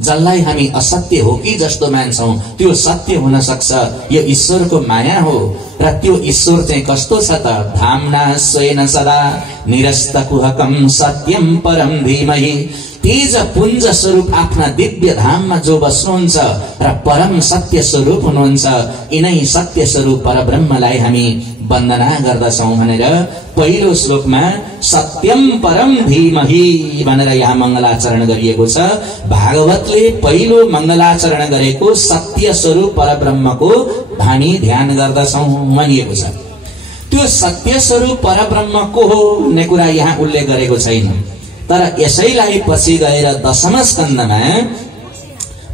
जसलाई हामी असत्य हो कि जस्तो मान्छौं त्यो सत्य हुन सक्छ। यो ईश्वरको माया हो। र त्यो ईश्वर चाहिँ कस्तो छ त, धाम्ना स्वेन सदा निरस्तकुहकम सत्यम परम धीमहि। तेज पुञ्ज स्वरूप आफ्ना दिव्य धाममा जो बस्नुहुन्छ र परम सत्य स्वरूप हुनुहुन्छ, यिनै सत्य स्वरूप परब्रह्मलाई हामी वन्दना गर्दछौं भनेर पहिलो श्लोकमा सत्यम परम धीमहि भनेर यहाँ मंगलाचरण गरिएको छ। भागवतले पहिलो मंगलाचरण गरेको सत्य स्वरूप परब्रह्मको हामी ध्यान गर्दछौं भनिएको छ। त्यो सत्य स्वरूप परब्रह्म को हो भन्ने कुरा यहाँ उल्लेख गरेको छैन। तर यसैलाई पछि गएर दशम स्कन्धमा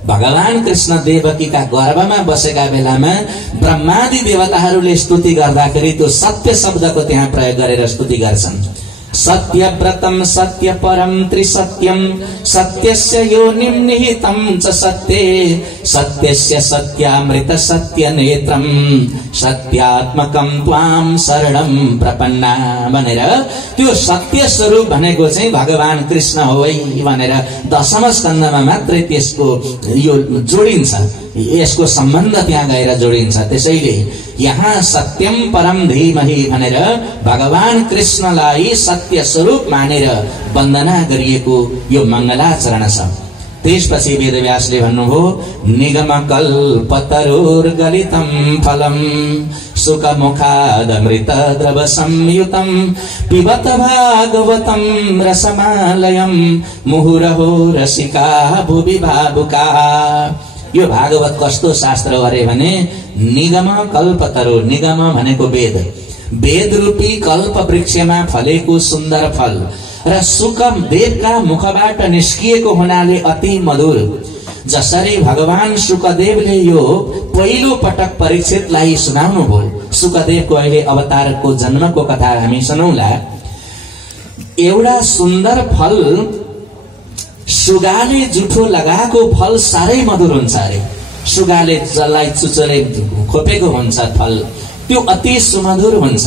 भगवान कृष्ण देवकीका गर्भमा बसेका बेलामा ब्रह्मादि देवताहरूले स्तुति गर्दाखेरि त्यो सत्य शब्दको त्यहाँ प्रयोग गरेर स्तुति गर्छन्। सत्यव्रतम सत्य परम त्रिसत्यम सत्यस्य योनिं निहितं च सत्ये सत्यस्य सत्यामृत सत्य नेत्रम सत्यात्मकं त्वां शरणं प्रपन्ना भनेर त्यो सत्य स्वरूप भनेको चाहिँ भगवान कृष्ण हो है भनेर दशम स्कन्धमा मात्रै त्यसको यो जोडिन्छ, यसको सम्बन्ध त्यहाँ गएर जोडिन्छ। त्यसैले यहाँ सत्यम परम धीमहि भनेर भगवान कृष्णलाई सत्य स्वरूप मानेर वन्दना गरिएको यो मङ्गलाचरण छ। त्यसपछि वेदव्यासले भन्नुभयो निगम कल्पतरुर्गलितं फलम सुखमुखादमृत द्रव संयुतं पिबत भागवतं रसमालयं मुहुरहो रसिका भुवि भावुका। यो भागवत कस्तो शास्त्र हो अरे भने निगम कल्पतरु, निगम भनेको वेद, वेद रूपी कल्प वृक्षमा फलेको सुन्दर फल र सुकम देवका मुखबाट निस्किएको हुनाले अति मधुर। जसरी भगवान शुकदेवले यो पहिलो पटक परीक्षितलाई सुनाउनु भयो। शुकदेवको अहिले अवतारको जन्मको कथा हामी सुनौला। एउटा सुन्दर फल, सुगाले जुठो लगाएको फल साह्रै मधुर हुन्छ अरे। सुगाले जसलाई चुचले खोपेको हुन्छ फल, त्यो अति सुमधुर हुन्छ।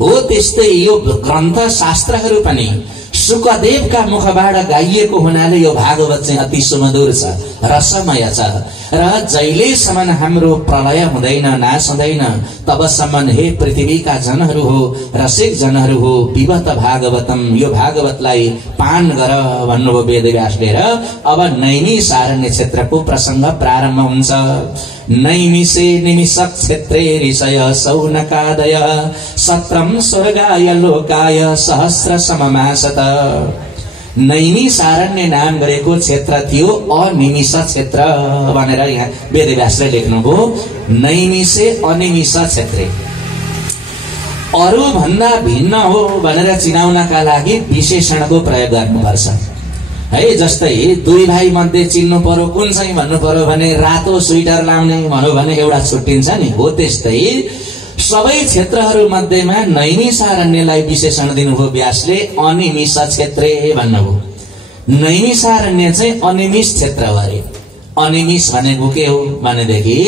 हो त्यस्तै यो ग्रन्थ शास्त्रहरू पनि शुकदेवका मुखबाट गाइएको हुनाले यो भागवत चाहिँ अति सुमधुर छ, रसमय छ। र जहिलेसम्म हाम्रो प्रलय हुँदैन, नाश हुँदैन, तबसम्म हे पृथ्वीका जनहरू हो, रसिक जनहरू हो, पिबत भागवतम, यो भागवतलाई पान गर भन्नुभयो वेदव्यासले। र अब नैमिषारण्य क्षेत्रको प्रसंग प्रारम्भ हुन्छ। नैमिषे निमिषक क्षेत्रे ऋषय सौनकादय सत्रम स्वर्गाय लोकाय सहस्र सममासत। नैमिषारण्य नाम गरेको क्षेत्र थियो अनिमिष क्षेत्र भनेर यहाँ वेदव्यासले लेख्नुभयो। नैमिषे अनिमिष क्षेत्रे, अरु भन्दा भिन्न हो भनेर चिनाउनका लागि विशेषणको प्रयोग गर्नुपर्छ है। जस्तै दुई भाइ मध्ये चिन्नु पर्यो कुन चाहिँ भन्नु पर्यो भने रातो स्वेटर लाउने भन्नु भने एउटा छुट्टिन्छ नि। हो त्यस्तै सबै क्षेत्रहरू मध्येमा नैमिषारण्यलाई विशेषण दिनुभयो व्यासले, अनिमिष क्षेत्रे भन्नुभयो। नैमिषारण्य चाहिँ अनिमिष क्षेत्र हो अरे। अनिमिष भनेको के हो भनेदेखि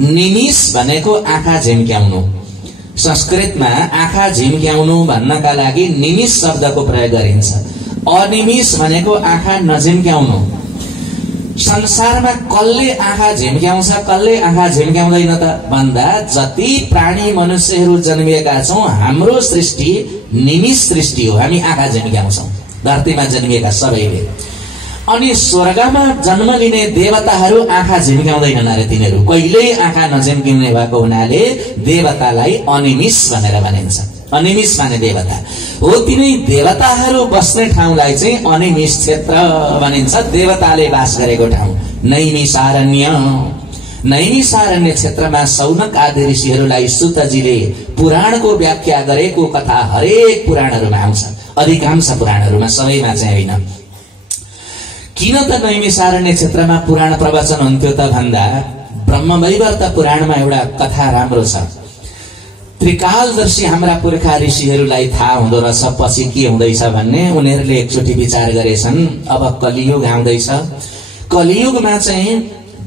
निमिष भनेको आँखा झिम्क्याउनु। संस्कृतमा आँखा झिम्क्याउनु भन्नका लागि निमिष शब्दको प्रयोग गरिन्छ। अनिमिष भनेको आँखा नझिम्क्याउनु। संसारमा कसले आँखा झिम्क्याउँछ, कसले आँखा झिम्क्याउँदैन त भन्दा जति प्राणी मनुष्यहरू जन्मिएका छौं हाम्रो सृष्टि निमिष सृष्टि हो। हामी आँखा झिम्क्याउँछौं धरतीमा जन्मिएका सबैले। अनि स्वर्गमा जन्म लिने देवताहरू आँखा झिम्क्याउँदैनन् अरे। तिनीहरू कहिल्यै आँखा नझिम्क्याउने भएको हुनाले देवतालाई अनिमिष भनेर भनिन्छ। अनिमिष माने देवता हो। तिनै देवताहरू बस्ने ठाउँलाई चाहिँ अनिमिष क्षेत्र भनिन्छ, देवताले बास गरेको ठाउँ नैमिषारण्य। नैमिषारण्य क्षेत्रमा सौनक आदि ऋषिहरूलाई सुतजीले पुराणको व्याख्या गरेको कथा हरेक पुराणहरूमा आउँछ, अधिकांश पुराणहरूमा, सबैमा चाहिँ होइन। किन त नैमिषारण्य क्षेत्रमा पुराण प्रवचन हुन्थ्यो त भन्दा ब्रह्मवैवर्त पुराणमा एउटा कथा राम्रो छ। त्रिकालदर्शी हाम्रा पुर्खा ऋषिहरूलाई थाहा हुँदो रहेछ पछि के हुँदैछ भन्ने। उनीहरूले एकचोटि विचार गरेछन् अब कलियुग आउँदैछ, कलियुगमा चाहिँ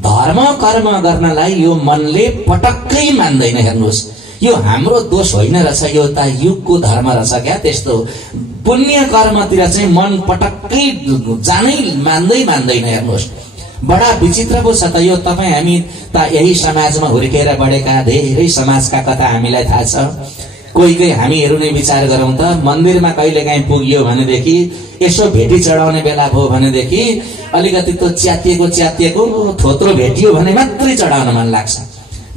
धर्म कर्म गर्नलाई यो मनले पटक्कै मान्दैन। हेर्नुहोस्, यो हाम्रो दोष होइन रहेछ, यो त युगको धर्म रहेछ क्या। त्यस्तो पुण्य कर्मतिर चाहिँ मन पटक्कै जानै मान्दैन। हेर्नुहोस्, बडा विचित्र पो छ त यो। तपाईँ हामी त यही समाजमा हुर्केर बढेका, धेरै समाजका कथा हामीलाई थाहा छ। कोही हामीहरू नै विचार गरौँ त, मन्दिरमा कहिले काहीँ पुग्यो भनेदेखि यसो भेटी चढाउने बेला भयो भनेदेखि अलिकति त्यो च्यातिएको थोत्रो भेटियो भने मात्रै चढाउन मन लाग्छ।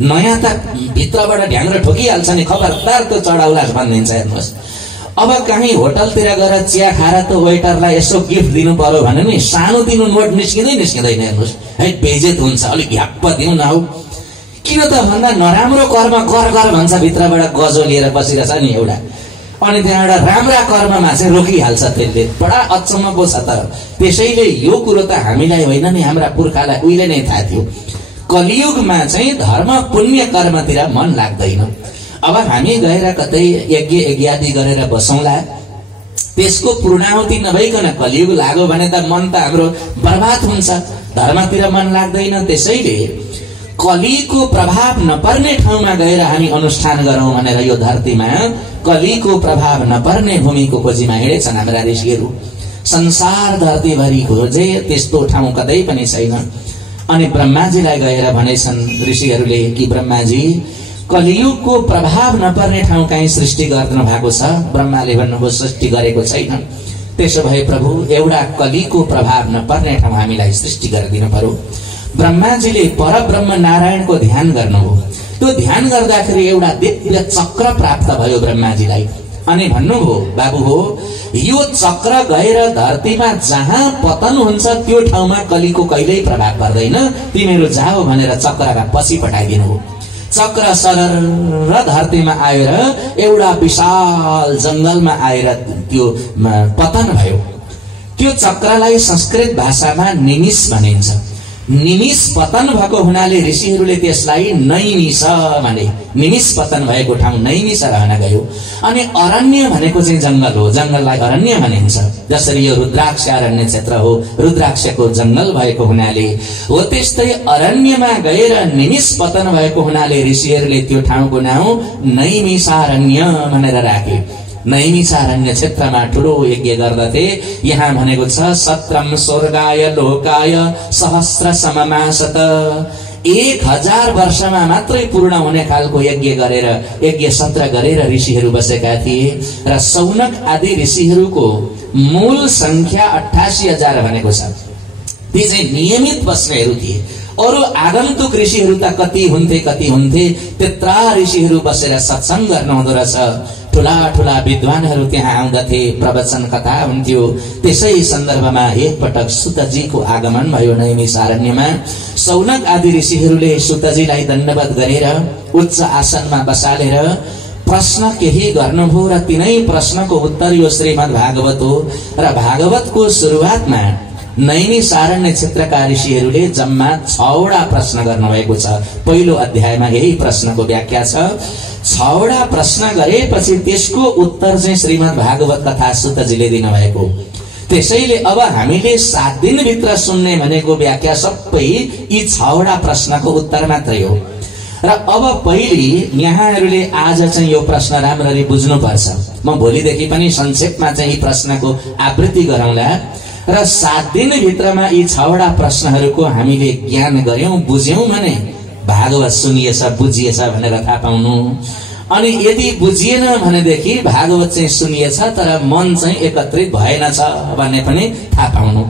नयाँ त भित्रबाट ढ्याङ्ग्रो ठोकिहाल्छ नि, खबरदार त्यो चढाउलास भनिदिन्छ। हेर्नुहोस्, अब कहीँ होटलतिर गएर चिया खाएर त वेटरलाई यसो गिफ्ट दिनु पर्यो भने नि सानो दिनु नोट निस्किँदैन। हेर्नुहोस् है, बेइज्जत हुन्छ, अलिक ह्याप्प दिउँ न हौ। किन त भन्दा नराम्रो कर्म कर भन्छ, भित्रबाट गजो लिएर बसिरहेछ नि एउटा। अनि त्यहाँबाट राम्रा कर्ममा चाहिँ रोकिहाल्छ त्यसले। बडा अचम्म पो छ त। त्यसैले यो कुरो त हामीलाई होइन नि, हाम्रा पुर्खालाई उहिले नै थाहा थियो। कलियुगमा चाहिँ धर्म पुण्य कर्मतिर मन लाग्दैन। अब हामी गएर कतै यज्ञ यज्ञादि गरेर बसौँला, त्यसको पूर्णाहुति नभइकन कलियुग लाग्यो भने त मन त हाम्रो बर्बाद हुन्छ, धर्मतिर मन लाग्दैन। त्यसैले कलिको प्रभाव नपर्ने ठाउँमा गएर हामी अनुष्ठान गरौं भनेर यो धरतीमा कलिको प्रभाव नपर्ने भूमिको खोजीमा हिँडेछन् हाम्रा ऋषिहरू। संसार धरतीभरि खोजे त्यस्तो ठाउँ कतै पनि छैन। अनि ब्रह्माजीलाई गएर भनेछन् ऋषिहरूले कि ब्रह्माजी, कलियुगको प्रभाव नपर्ने ठाउँ कहीँ सृष्टि गर्नु भएको छ? ब्रह्माले भन्नुभयो सृष्टि गरेको छैन। त्यसो भए प्रभु एउटा कलिको प्रभाव नपर्ने ठाउँ हामीलाई सृष्टि गरिदिनु पर्यो। ब्रह्माजीले परब्रह्म नारायणको ध्यान गर्नुभयो। त्यो ध्यान गर्दाखेरि एउटा दिव्य चक्र प्राप्त भयो ब्रह्माजीलाई। अनि भन्नुभयो बाबु हो, यो चक्र गएर धरतीमा जहाँ पतन हुन्छ त्यो ठाउँमा कलिको कहिल्यै प्रभाव पर्दैन, तिमीहरू जाओ भनेर चक्रका पछि पठाइदिनु हो। चक्र सरर धरतीमा आएर एउटा विशाल जंगलमा आएर त्यो पतन भयो। त्यो चक्रलाई संस्कृत भाषामा निमिष भनिन्छ। निमिष पतन भएको हुनाले ऋषिहरूले त्यसलाई नैमिष भने। निमिष पतन भएको ठाउँ नैमिष रहन गयो। अनि अरण्य भनेको चाहिँ जंगल हो, जंगललाई अरण्य भनिन्छ। जसरी यो रुद्राक्ष अरण्य क्षेत्र हो, रुद्राक्षको जंगल भएको हुनाले हो, त्यस्तै अरण्यमा गएर निमिष पतन भएको हुनाले ऋषिहरूले त्यो ठाउँको नाउँ नैमिषारण्य भनेर राखे। नैमिषारण्य क्षेत्रमा ठूलो यज्ञ गर्दथे। यहाँ भनेको छ सत्रम स्वर्गाय लोकाय सहस्र सममासत। 1000 वर्षमा मात्रै पूर्ण हुने खालको यज्ञ गरेर, यज्ञ सत्र गरेर ऋषिहरू बसेका थिए। र सौनक आदि ऋषिहरूको मूल संख्या 88,000 भनेको छ। ती चाहिँ नियमित बस्नेहरू थिए। अरु आगन्तुक ऋषिहरू त कति हुन्थे। त्यत्रा ऋषिहरू बसेर सत्संग गर्न हुँदो रहेछ। ठूला ठूला विद्वानहरू त्यहाँ आउँदथे, प्रवचन कथा हुन्थ्यो। त्यसै सन्दर्भमा एकपटक सुतजीको आगमन भयो नैमिषारण्यमा। सौनक आदि ऋषिहरूले सुतजीलाई दण्डवत गरेर उच्च आसनमा बसालेर प्रश्न केही गर्नुभयो र तिनै प्रश्नको उत्तर यो श्रीमद् भागवत हो। र भागवतको सुरुवातमा नैमिषारण्य क्षेत्रका ऋषिहरूले जम्मा 6वटा प्रश्न गर्नुभएको छ। पहिलो अध्यायमा यही प्रश्नको व्याख्या छ। 6वटा प्रश्न गरेपछि त्यसको उत्तर चाहिँ श्रीमद् भागवत कथा सुतजीले दिनुभएको। त्यसैले अब हामीले 7 दिनभित्र सुन्ने भनेको व्याख्या सबै यी 6वटा प्रश्नको उत्तर मात्रै हो। र अब पहिले यहाँहरूले आज चाहिँ यो प्रश्न राम्ररी बुझ्नुपर्छ। म भोलिदेखि पनि संक्षेपमा चाहिँ यी प्रश्नको आवृत्ति गरौँला। र 7 दिनभित्रमा यी 6वटा प्रश्नहरूको हामीले ज्ञान गर्यौं, बुझ्यौं भने भागवत सुनिएछ, बुझिएछ भनेर थाहा पाउनु। अनि यदि बुझिएन भनेदेखि भागवत चाहिँ सुनिएछ तर मन चाहिँ एकत्रित भएन छ भन्ने पनि थाहा पाउनु।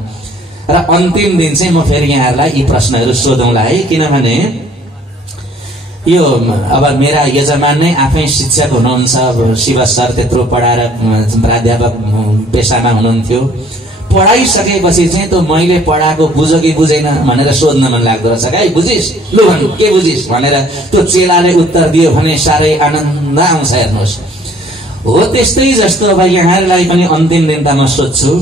र अन्तिम दिन चाहिँ म फेरि यहाँहरूलाई यी प्रश्नहरू सोधौँला है। किनभने यो अब मेरा यजमान नै आफै शिक्षक हुनुहुन्छ, शिव सर त्यत्रो पढाएर प्राध्यापक पेशामा हुनुहुन्थ्यो। पढाइसकेपछि चाहिँ त्यो मैले पढाएको बुझ्यो कि बुझेन भनेर सोध्न मन लाग्दो रहेछ। है बुझिस, लु भन् के बुझिस भनेर त्यो चेलाले उत्तर दियो भने साह्रै आनन्द आउँछ। हेर्नुहोस्, हो त्यस्तै जस्तो अब यहाँहरूलाई पनि अन्तिम दिन त म सोध्छु।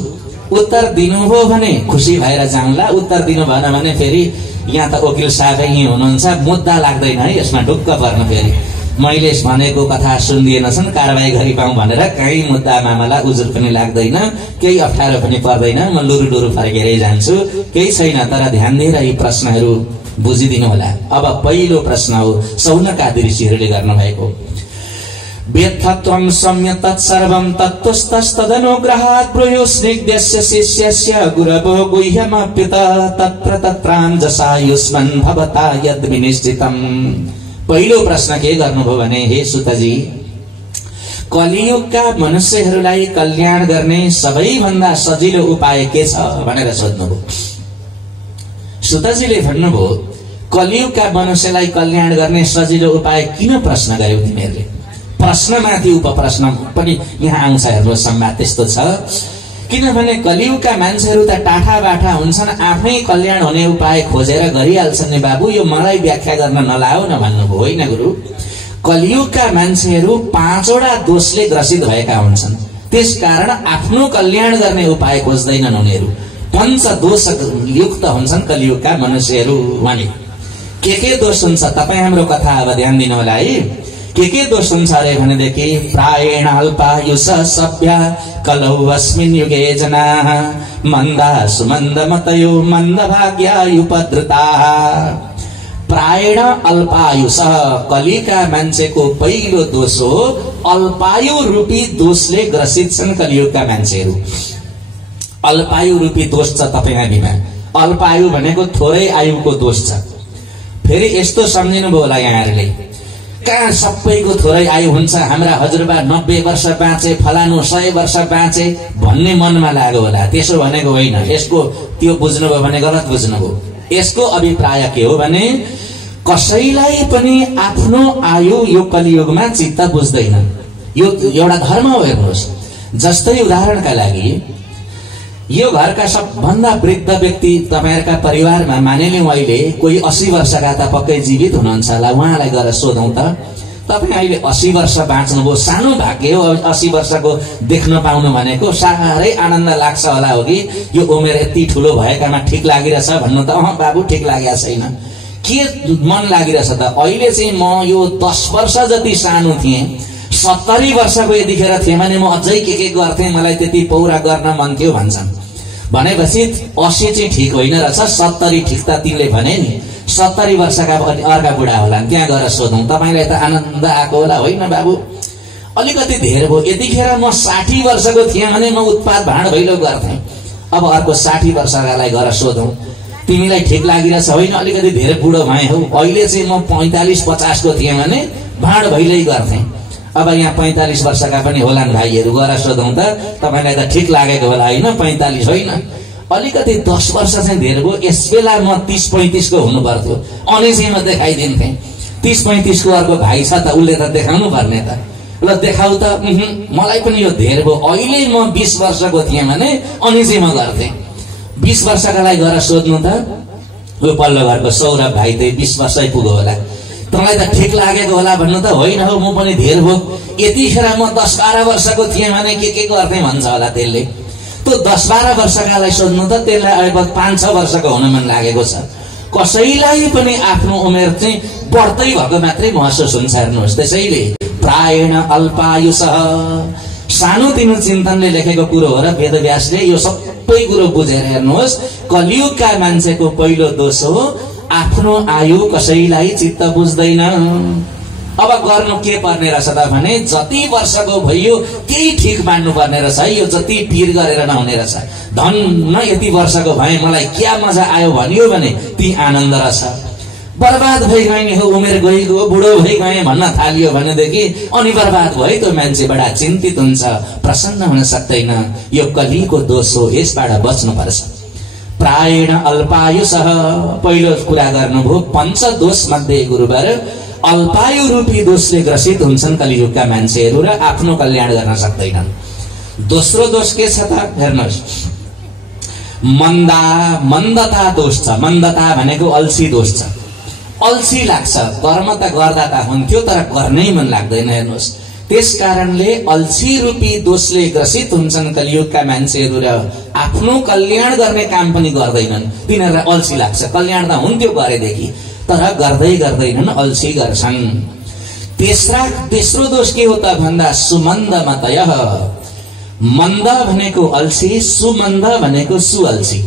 उत्तर दिनुभयो भने खुसी भएर जाउँला, उत्तर दिनु भएन भने फेरि यहाँ त वकिल साहबै यहीँ हुनुहुन्छ, मुद्दा लाग्दैन है यसमा ढुक्क पर्नु। फेरि मैले भनेको कथा सुनिदिएनछन्, कारबाही गरी पाऊँ भनेर कहीँ मुद्दा मामला उजुर पनि लाग्दैन, केही अप्ठ्यारो पनि पर्दैन। म लुरु फर्केरै जान्छु, केही छैन। तर ध्यान दिएर यी प्रश्नहरू बुझिदिनु होला। अब पहिलो प्रश्न हो सौनक आदि ऋषिहरूले गर्नुभएको। वेत्थत्वं सम्य तत्सर्वं तत्तुस्तस्तदनुग्रहात् ब्रूयो स्निग्धस्य शिष्यस्य गुरवो गुह्यमप्युत तत्प्राञ्जसायुष्मन् भवता यद्विनिश्चितम्। पहिलो प्रश्न के गर्नुभयो भने हे सुतजी, कलियुगका मनुष्यहरूलाई कल्याण गर्ने सबैभन्दा सजिलो उपाय के छ भनेर सोध्नुभयो। सुतजीले भन्नुभयो कलियुगका मनुष्यलाई कल्याण गर्ने सजिलो उपाय किन प्रश्न गर्यौ तिमीहरूले? प्रश्नमाथि उपप्रश्न पनि यहाँ आउँछ। हेर्नुहोस्, संवाद त्यस्तो छ। किनभने कलियुगका मान्छेहरू त टाठा बाठा हुन्छन्, आफै कल्याण हुने उपाय खोजेर गरिहाल्छन् नि बाबु, यो मलाई व्याख्या गर्न नलाओ न भन्नुभयो। होइन गुरु, कलियुगका मान्छेहरू 5 वटा दोषले ग्रसित भएका हुन्छन्। त्यसकारण आफ्नो कल्याण गर्ने उपाय खोज्दैनन् उनीहरू। 5 दोष युक्त हुन्छन् कलियुगका मनुष्यहरू भने। के दोष हुन्छ तपाई हाम्रो कथा अब ध्यान दिनु होला है। के दोष हुन्छ अरे भनेदेखि प्रायेण अल्पायुष सभ्य कलौ अस्मिन् युगे जनाः मन्दा सुमन्द मतयो मन्द भाग्यायुपद्रुताः। प्रायेण अल्पायुष कलिका मान्छेको पहिलो दोष हो अल्पायु रूपी दोषले ग्रसित छन् कलियुगका मान्छेहरू। अल्पायु रूपी दोष छ तपाईहरुमा। अल्पायु भनेको थोरै आयुको दोष छ। फेरि यस्तो सम्झिनु भयो होला यहाँहरुले, कहाँ सबैको थोरै आयु हुन्छ, हाम्रा हजुरबा 90 वर्ष बाँचे, फलानु 100 वर्ष बाँचे भन्ने मनमा लाग्यो होला। त्यसो भनेको होइन। यसको त्यो बुझ्नुभयो भने गलत बुझ्नुभयो। यसको अभिप्राय के हो भने कसैलाई पनि आफ्नो आयु यो कलियुगमा चित्त बुझ्दैन। यो एउटा धर्म हो। हेर्नुहोस्, जस्तै उदाहरणका लागि यो घरका सबभन्दा वृद्ध व्यक्ति तपाईहरुका परिवारमा मानिलिउँ अहिले कोही 80 वर्षका त पक्कै जीवित हुनुहुन्छ होला, उहाँलाई गएर सोधौं त तपाई अहिले 80 वर्ष बाँच्नुभयो, सानो भाग्य हो 80 वर्षको देख्न पाउनु भनेको। साह्रै आनन्द लाग्छ होला हो कि यो उमेर यति ठुलो भएकामा ठीक लागिरहेछ भन्नु त बाबु ठीक लागेको छैन। के मन लागिरहेछ त अहिले चाहिँ म यो 10 वर्ष जति सानो थिएँ, 70 वर्षको यतिखेर थिएँ भने म अझै के गर्थे, मलाई त्यति पौरा गर्न मन थियो भन्छन्। भनेपछि 80 चाहिँ ठीक होइन रहेछ, 70 ठीक त तिमीले भने नि। 70 वर्षका अर्का बुढा होला, त्यहाँ गएर सोधौं तपाईलाई त आनन्द आएको होला। होइन बाबु अलिकति धेर भयो, यतिखेर म 60 वर्षको थिएँ भने म उत्पात भाँड भैलो गर्थे। अब अर्को 60 वर्षकालाई गएर सोधौं तिमीलाई ठीक लागिरहेछ? होइन अलिकति धेरै बुढो भए हौ, अहिले चाहिँ म 45-50 को थिएँ भने भाँड भैलै गर्थे। अब यहाँ 45 वर्षका पनि होलान् भाइहरू, गएर सोधौं त तपाईलाई त ठीक लागेको होला होइन? 45 होइन, अलिकति 10 वर्ष चाहिँ धेरै भयो। यस बेला म 30-35 को हुनु पर्थ्यो, अनि चाहिँ म देखाइदिन्थे। 30-35 को अर्को भाइ छ त, उसले त देखाउनु पर्ने त। ल देखाउ त, मलाई पनि यो धेरै भयो, अहिले म 20 वर्षको थिएँ भने अनि चाहिँ म गर्थे। 20 वर्षकालाई गएर सोध्नु त, यो पल्लो घरको सौरभ भाइ त 20 वर्षै पुग्यो होला, तँलाई त ठीक लागेको होला भन्नु त? होइन हो, म पनि धेर भयो, यतिखेर म 10-12 वर्षको थिएँ भने के गर्थे भन्छ होला त्यसले। त्यो 10-12 वर्षकालाई सोध्नु त, त्यसलाई अब 5-6 वर्षको हुन मन लागेको छ। कसैलाई पनि आफ्नो उमेर चाहिँ बढ्दै भएको मात्रै महसुस हुन्छ। हेर्नुहोस्, त्यसैले प्रायेण अल्पायुष सानोतिनो चिन्तनले लेखेको कुरो हो र वेदव्यासले यो सबै कुरो बुझेर हेर्नुहोस्, कलियुगका मान्छेको पहिलो दोष हो आफ्नो आयु कसैलाई चित्त बुझ्दैन। अब गर्नु के पर्ने रहेछ त भने जति वर्षको भयो त्यही ठीक मान्नु पर्ने रहेछ है। यो जति पीर गरेर नहुने रहेछ। धन्न यति वर्षको भए मलाई क्या मजा आयो भनियो भने ती आनन्द रहेछ। बर्बाद भइगए हो, उमेर गइगयो, बुढो भइगए भन्न थालियो भनेदेखि अनि बर्बाद भयो त मान्छे बडा चिन्तित हुन्छ, प्रसन्न हुन सक्दैन। यो कलिको दोष हो, यसबाट बच्नु पर्छ। प्रायेण अल्पायुष पहिलो कुरा गर्नुभयो। 5 दोष मध्ये गुरुवर अल्पायु रूपी दोषले ग्रसित हुन्छन् कलियुगका मान्छेहरू र आफ्नो कल्याण गर्न सक्दैनन्। दोस्रो दोष के छ त हेर्नुहोस्, मन्दता दोष छ। मन्दता भनेको अल्छी दोष छ। अल्छी लाग्छ, कर्म त गर्दा त हुन्थ्यो तर गर्नै मन लाग्दैन। हेर्नुहोस्, त्यस कारणले अल्छी रूपी दोषले ग्रसित हुन्छन् कलियुगका मान्छेहरू र आफ्नो कल्याण गर्ने काम पनि गर्दैनन्। तिनीहरूलाई अल्छी लाग्छ, कल्याण त हुन्थ्यो गरेदेखि तर गर्दैनन्, अल्छी गर्छन्। तेस्रो दोष के हो त भन्दा सुमन्द मतय। मन्द भनेको अल्छी, सुमन्द भनेको सुअल्छी।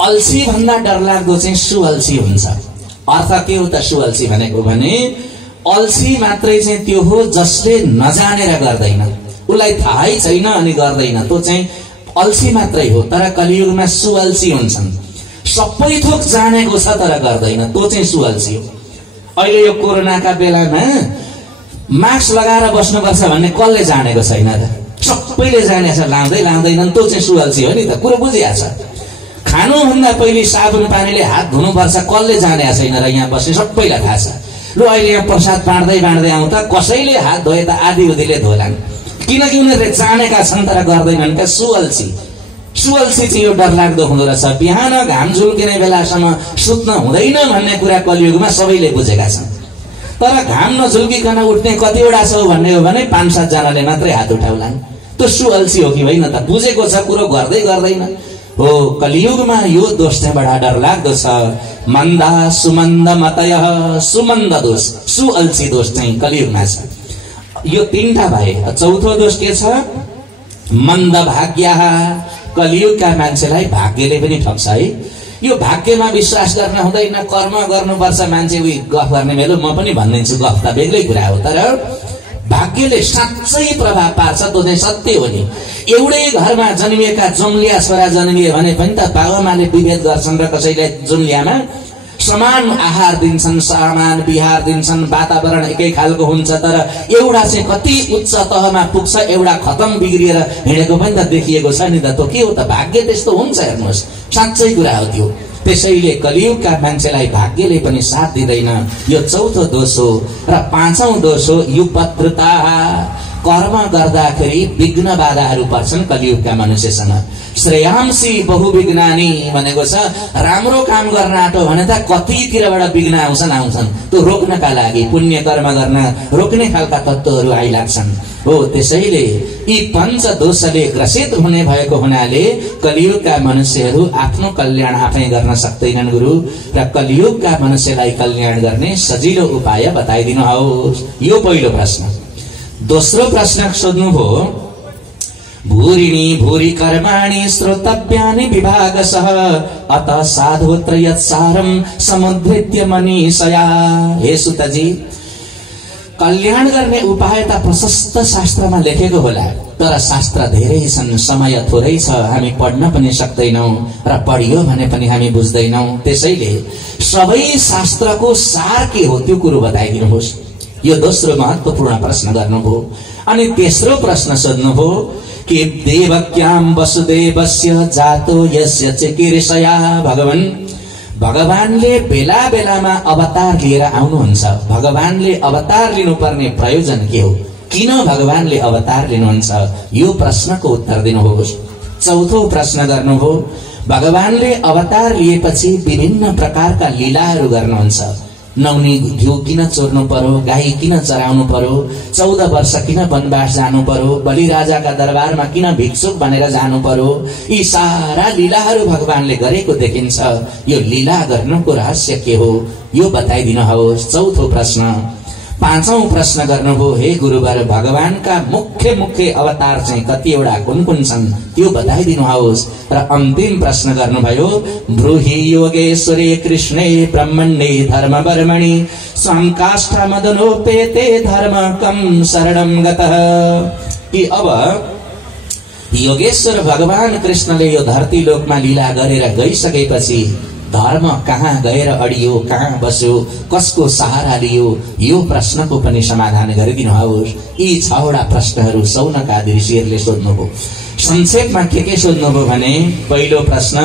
अल्छी भन्दा डरलाग्दो चाहिँ सुअल्छी हुन्छ। अर्थ के हो त सुअल्छी भनेको भने अल्छी मात्रै चाहिँ त्यो हो जसले नजानेर गर्दैन, उसलाई थाहै छैन अनि गर्दैन, त्यो चाहिँ अल्छी मात्रै हो। तर कलियुगमा सुअल्छी हुन्छन्, सबै थोक जानेको छ तर गर्दैन, त्यो चाहिँ सुअल्छी हो। अहिले यो कोरोनाका बेलामा मास्क लगाएर बस्नुपर्छ भन्ने कसले जानेको छैन त? सबैले जानेछ, लाउँदैनन्, त्यो चाहिँ सुअल्छी हो नि त। कुरो बुझिहाल्छ। खानुभन्दा पहिले साबुन पानीले हात धुनुपर्छ कसले जानेको छैन र यहाँ बस्ने सबैलाई थाहा छ। ल अहिले यहाँ प्रसाद बाँड्दै आउँदा कसैले हात धोए त आधी धोलान्, किनकि उनीहरूले जानेका छन् तर गर्दैनन्। क्या सुअल्छी चाहिँ यो डरलाग्दो हुँदो रहेछ। बिहान घाम झुल्किने बेलासम्म सुत्न हुँदैन भन्ने कुरा कलियुगमा सबैले बुझेका छन्। तर घाम नझुल्किकन उठ्ने कतिवटा छ भन्ने हो भने 5-7 जनाले मात्रै हात उठाउलान्। त्यो सुअल्छी हो कि होइन त? बुझेको छ कुरो गर्दै गर्दैन हो। कलियुगमा यो दोष चाहिँ बडा डरलाग्दो छ। मन्दा सुमन्द मतय, सुमन्द दोष, सुअल्छी दोष चाहिँ कलियुगमा छ। यो 3टा भए। चौथो दोष के छ? मन्द भाग्य। कलियुगका मान्छेलाई भाग्यले पनि ठग्छ है। यो भाग्यमा विश्वास गर्न हुँदैन, कर्म गर्नुपर्छ। मान्छे उही गफ गर्ने मेरो म पनि भन्दिन्छु, गफ त बेग्लै कुरा हो, तर भाग्यले साँच्चै प्रभाव पार्छ। त्यो चाहिँ सत्य हो नि। एउटै घरमा जन्मिएका जुम्लिया छोरा जन्मिए भने पनि त बाबुआमाले विभेद गर्छन् र कसैलाई जुम्लियामा समान आहार दिन्छन्, समान विहार दिन्छन्, वातावरण एकै खालको हुन्छ। तर एउटा चाहिँ कति उच्च तहमा पुग्छ, एउटा खतम बिग्रिएर हिँडेको पनि त देखिएको छ नि त। त्यो के हो त? भाग्य त्यस्तो हुन्छ। हेर्नुहोस्, साँच्चै कुरा हो त्यो। त्यसैले कलियुगका मान्छेलाई भाग्यले पनि साथ दिँदैन। यो चौथो दोष हो। र 5औं दोष हो युपत्रता। कर्म गर्दाखेरि विघ्न बाधाहरू पर्छन् कलियुगका मनुष्यसँग। श्रेयांसी बहुविघ्नानी भनेको छ, राम्रो काम गर्न आँटो भने त कतितिरबाट विघ्न आउँछन्। त्यो रोक्नका लागि पुण्य कर्म गर्न रोक्ने खालका तत्त्वहरू आइलाग्छन् हो। त्यसैले यी 5 दोषले ग्रसित हुने भएको हुनाले कलियुगका मनुष्यहरू आफ्नो कल्याण आफै गर्न सक्दैनन् गुरु। र कलियुगका मनुष्यलाई कल्याण गर्ने सजिलो उपाय बताइदिनुहोस्। यो पहिलो प्रश्न। दोस्रो प्रश्न सोध्नुभयो, भूरिणी भूरि कर्माणि श्रोतव्यानि विभागशः अत साधुत्र यत्सारं समुद्धृत्य मनीषया। हे सुतजी, कल्याण गर्ने उपाय त प्रशस्त शास्त्रमा लेखेको होला, तर शास्त्र धेरै छन्, समय थोरै छ, हामी पढ्न पनि सक्दैनौं र पढियो भने पनि हामी बुझ्दैनौं। त्यसैले सबै शास्त्रको सार के हो त्यो कुरो बताइदिनुहोस्। यो दोस्रो महत्त्वपूर्ण प्रश्न गर्नुभयो। अनि तेस्रो प्रश्न सोध्नुभयो कि देवक्याम वसुदेवस्य जातो यस्य चिकीर्षया। भगवानले बेला बेलामा अवतार लिएर आउनुहुन्छ। भगवानले अवतार लिनुपर्ने प्रयोजन के हो? किन भगवानले अवतार लिनुहुन्छ? यो प्रश्नको उत्तर दिनुहोस्। चौथो प्रश्न गर्नुभयो, भगवानले अवतार लिएपछि विभिन्न प्रकारका लीलाहरू गर्नुहुन्छ। नौनी घिउ किन चोर्नु पर्यो, गाई किन चराउनु पर्यो, 14 वर्ष किन वनवास जानु पर्यो, बलिराजाका दरबारमा किन भिक्षुक भनेर जानु पर्यो, यी सारा लीलाहरू भगवानले गरेको देखिन्छ। यो लीला गर्नुको रहस्य के हो यो बताइदिनुहोस्। चौथो प्रश्न। 5औं प्रश्न गर्नुभयो, हे गुरुवर, भगवानका मुख्य मुख्य अवतार चाहिँ कतिवटा कुन कुन छन् त्यो बताइदिनुहोस्। र अन्तिम प्रश्न गर्नुभयो, ब्रूहि योगेश्वरे कृष्णे ब्रह्मण्डे धर्मवर्मणि संकाष्ठा मदनोपेते धर्म कम शरणं गतः। कि अब योगेश्वर भगवान कृष्णले यो धरती लोकमा लीला गरेर गइसकेपछि धर्म कहाँ गएर अडियो, कहाँ बस्यो, कसको सहारा लियो, यो प्रश्नको पनि समाधान गरिदिनुहोस्। यी 6वटा प्रश्नहरू सौनकादि ऋषिहरूले सोध्नुभयो। संक्षेपमा के सोध्नुभयो भने, पहिलो प्रश्न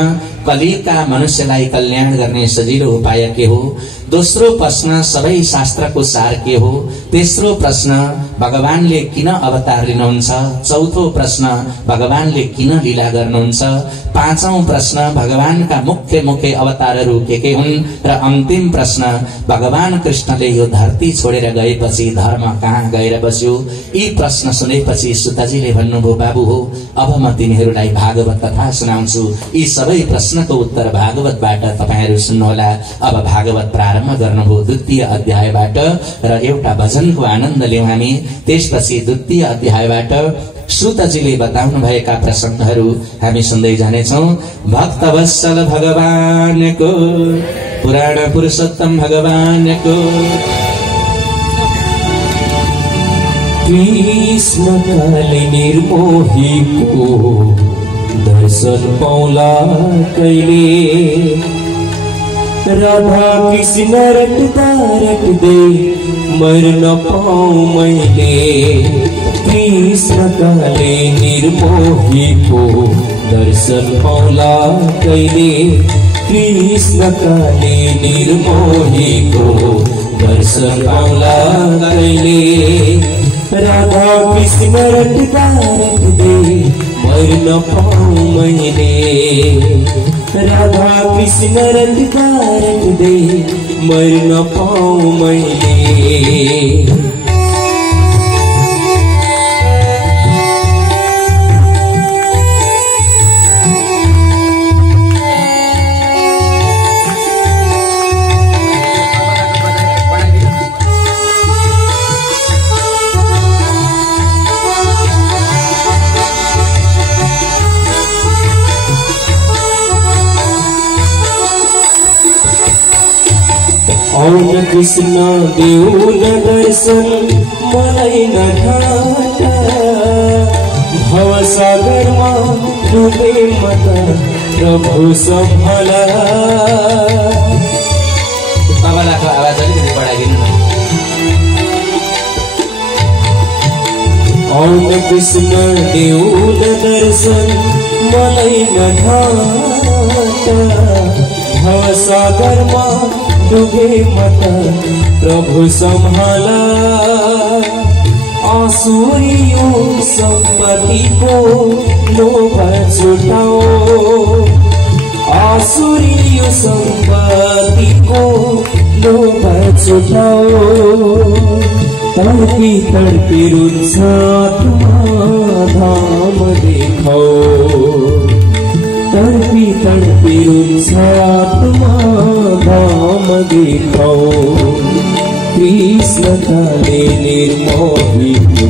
कलियुगका मनुष्यलाई कल्याण गर्ने सजिलो उपाय के हो? दोस्रो प्रश्न सबै शास्त्रको सार के हो? तेस्रो प्रश्न भगवानले किन अवतार लिनुहुन्छ? चौथो प्रश्न भगवानले किन लीला गर्नुहुन्छ? 5औं प्रश्न भगवानका मुख्य मुख्य अवतारहरू के हुन्? र अन्तिम प्रश्न भगवान कृष्णले यो धरती छोडेर गएपछि धर्म कहाँ गएर बस्यो? यी प्रश्न सुनेपछि सुताजीले भन्नुभयो, बाबु हो, अब म तिमीहरूलाई भागवत कथा सुनाउँछु। यी सबै प्रश्नको उत्तर भागवतबाट तपाईहरू सुन्नुहोला। अब भागवत प्रारम्भ गर्नुभयो 2य अध्यायबाट र एउटा भजनको आनन्द लियौं हामी। त्यसपछि 2य अध्यायबाट सुतजीले बताउनु भएका प्रसंगहरू हामी सुन्दै जानेछौं। भक्तवत्सल भगवानको, पुराण पुरुषोत्तम भगवानको, कृष्णकाले निर्मोहीको दर्शन पाउला कहिले, राधा कृष्ण रटदा रटदै मर्न पाऊँ मैले। कृष्णकाले निर्मोहीको दर्शन पाउला कहिले, कृष्णकाले निर्मोहीको दर्शन पाउला कहिले। राधा कृष्ण रटदा रटदै मर्न पाऊँ मैले, राधा कृष्ण रटदा रटदै मर्न पाऊँ मैले। औन कृष्ण देऊ न दर्शन मलाई न घाटा, भवसागरमा डुबे म त प्रभु सम्हाला। तबलाको आवाज अलिकति बढाइदिनु न। औन कृष्ण देऊ न दर्शन मलाई न घाटा, भवसागरमा डुबे मत प्रभु सम्हाला। आसुरियो सम्पत्तिको लोभ छुटाओ, आसुरियो सम्पत्तिको लोभ छुटाओ। तड़पी तड़पी रुन्छ धाम देखाओ, तड़पी तड़पी रुन्छ धाम देखाओ। कृष्ण काले निर्मोहीको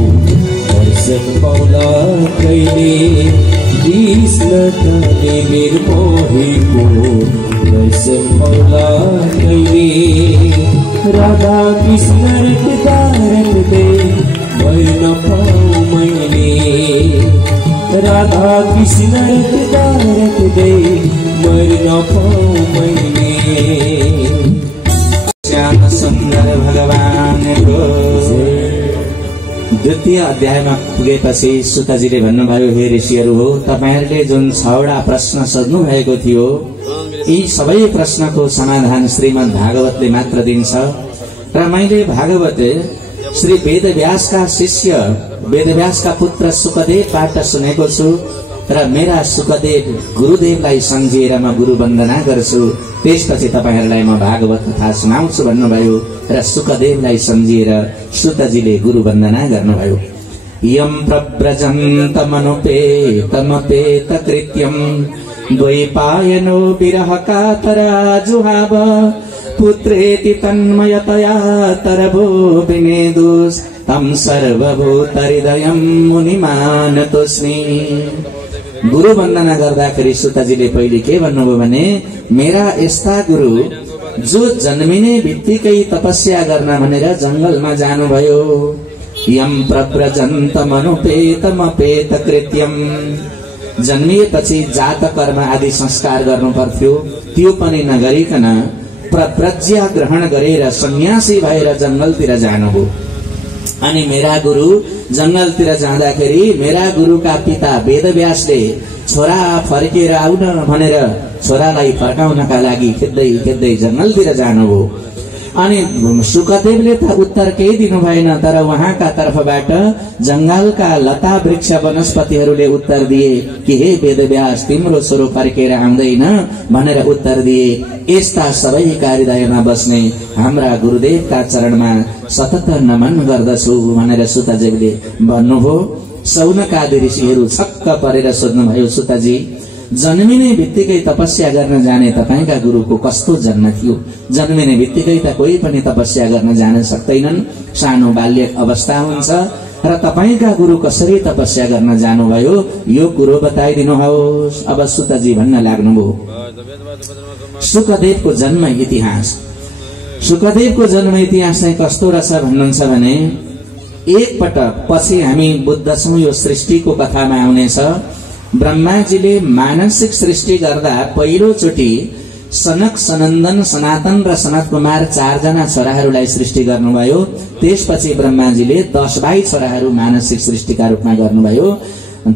दर्शन पाउला कहिले, कृष्ण काले निर्मोहीको दर्शन पाउला कहिले। राधा कृष्ण रटदा रटदै मर्न पाऊँ मैले, राधा कृष्ण रटदा रटदै मर्न पाऊँ मैले। श्याम सुन्दर भगवानको द्वितीय अध्यायमा पुगेपछि सुतजीले भन्नुभयो, हे ऋषिहरू हो, तपाईहरूले जुन 6वटा प्रश्न सोध्नु भएको थियो, यी सबै प्रश्नको समाधान श्रीमद् भागवतले मात्र दिन्छ। र मैले भागवत श्री वेदव्यासका शिष्य वेदव्यासका पुत्र सुकदेवबाट सुनेको छु र मेरा सुकदेव गुरुदेवलाई सम्झिएर म गुरु वन्दना गर्छु। त्यसपछि तपाईहरूलाई म भागवत कथा सुनाउँछु भन्नुभयो र सुकदेवलाई सम्झिएर सुतजीले गुरु वन्दना गर्नुभयो। यम प्रव्रजन्तमनुपेतमपेत कृत्यम द्वैपायनो विरह कातरा जुहाव, पुत्रेति तन्मयतया तरभो विनेदुस् तम सर्वभूतहृदयं मुनिमानतोस्मि। गुरु वन्दना गर्दाखेरि सुतजीले पहिले के भन्नुभयो भने, मेरा यस्ता गुरु जो जन्मिने बित्तिकै तपस्या गर्न भनेर जंगलमा जानुभयो। यम प्रव्रजन्तमनुपेतमपेत कृत्यम, जन्मिएपछि जात कर्म आदि संस्कार गर्नु पर्थ्यो, त्यो पनि नगरिकन प्रव्रज्य ग्रहण गरेर सन्यासी भएर जंगलतिर जानुभयो। अनि मेरा गुरु जंगलतिर जाँदाखेरि मेरा गुरुका पिता वेदव्यासले छोरा फर्केर आउन भनेर छोरालाई फर्काउनका लागि खेद्दै खेद्दै जंगलतिर जानुभयो। अनि सुकदेवले त उत्तर केही दिनु भएन, तर उहाँका तर्फबाट जंगलका लता वृक्ष वनस्पतिहरूले उत्तर दिए कि हे वेदव्यास, तिम्रो छोरो फर्केर आउँदैन भनेर उत्तर दिए। यस्ता सबैका हृदयमा बस्ने हाम्रा गुरुदेवका चरणमा सतत नमन गर्दछु भनेर सुतजीले भन्नुभयो। सौनकादि ऋषिहरू छक्क परेर सोध्नुभयो, सुतजी, जन्मिने बित्तिकै तपस्या गर्न जाने तपाईका गुरुको कस्तो जन्म थियो? जन्मिने बित्तिकै त कोही पनि तपस्या गर्न जान सक्दैनन्, सानो बाल्य अवस्था हुन्छ र तपाईका गुरु कसरी तपस्या गर्न जानुभयो यो कुरो बताइदिनुहोस्। अब सुतजी भन्न लाग्नुभयो। सुकदेवको जन्म इतिहास, सुकदेवको जन्म इतिहास चाहिँ कस्तो रहेछ भन्नुहुन्छ भने, एक पटक पछि हामी बुझ्दछौं यो सृष्टिको कथामा आउनेछ। ब्रह्माजीले मानसिक सृष्टि गर्दा पहिलो चोटि सनक, सनन्दन, सनातन र सनत कुमार 4 जना छोराहरूलाई सृष्टि गर्नुभयो। त्यसपछि ब्रह्माजीले 10 भाइ छोराहरू मानसिक सृष्टिका रूपमा गर्नुभयो।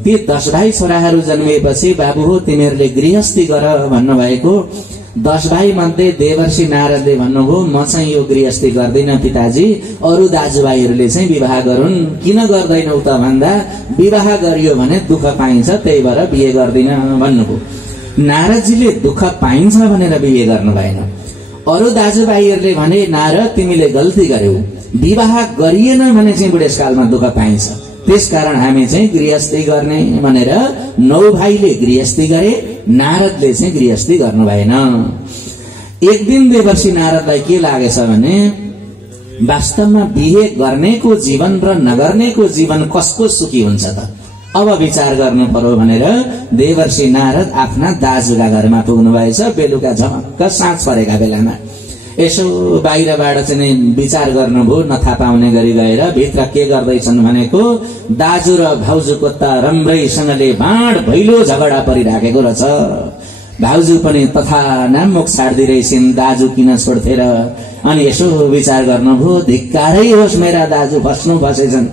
ती 10 भाइ छोराहरू जन्मिएपछि बाबु हो तिमीहरूले गृहस्थी गर भन्नुभएको। 10 भाइ मध्ये देवर्षि नारदले भन्नुभयो, म चाहिँ यो गृहस्थी गर्दिन पिताजी, अरु दाजुभाइहरूले चाहिँ विवाह गरून्। किन गर्दैनौ त भन्दा, विवाह गरियो भने दुःख पाइन्छ, त्यही भएर बिहे गर्दिन भन्नुभयो। नारदजीले दुःख पाइन्छ भनेर बिहे गर्नु भएन। अरू दाजुभाइहरूले भने नारद तिमीले गल्ती गर्यौ, विवाह गरिएन भने चाहिँ बुढेसकालमा दुःख पाइन्छ, त्यसकारण हामी चाहिँ गृहस्थी गर्ने भनेर 9 भाइले गृहस्थी गरे, नारदले चाहिँ गृहस्थी गर्नु भएन। एक दिन देवर्षि नारदलाई के लागेछ भने वास्तवमा बिहे गर्नेको जीवन र नगर्नेको जीवन कसको सुखी हुन्छ त, अब विचार गर्नु पर्यो भनेर देवर्षि नारद आफ्ना दाजुका घरमा पुग्नु भएछ। बेलुका झमक्क साँझ परेका बेलामा यसो बाहिरबाट चाहिँ विचार गर्नुभयो, नथा पाउने गरी गएर भित्र के गर्दैछन् भनेको दाजु र भाउजूको त राम्रैसँगले बाँड भैलो झगडा परिराखेको रहेछ। भाउजू पनि तथा नामुख छाड्दिरहेछन्, दाजु किन छोड्थे र। अनि यसो विचार गर्नुभयो, धिक्कारै होस् मेरा दाजु फस्नु फसेछन्,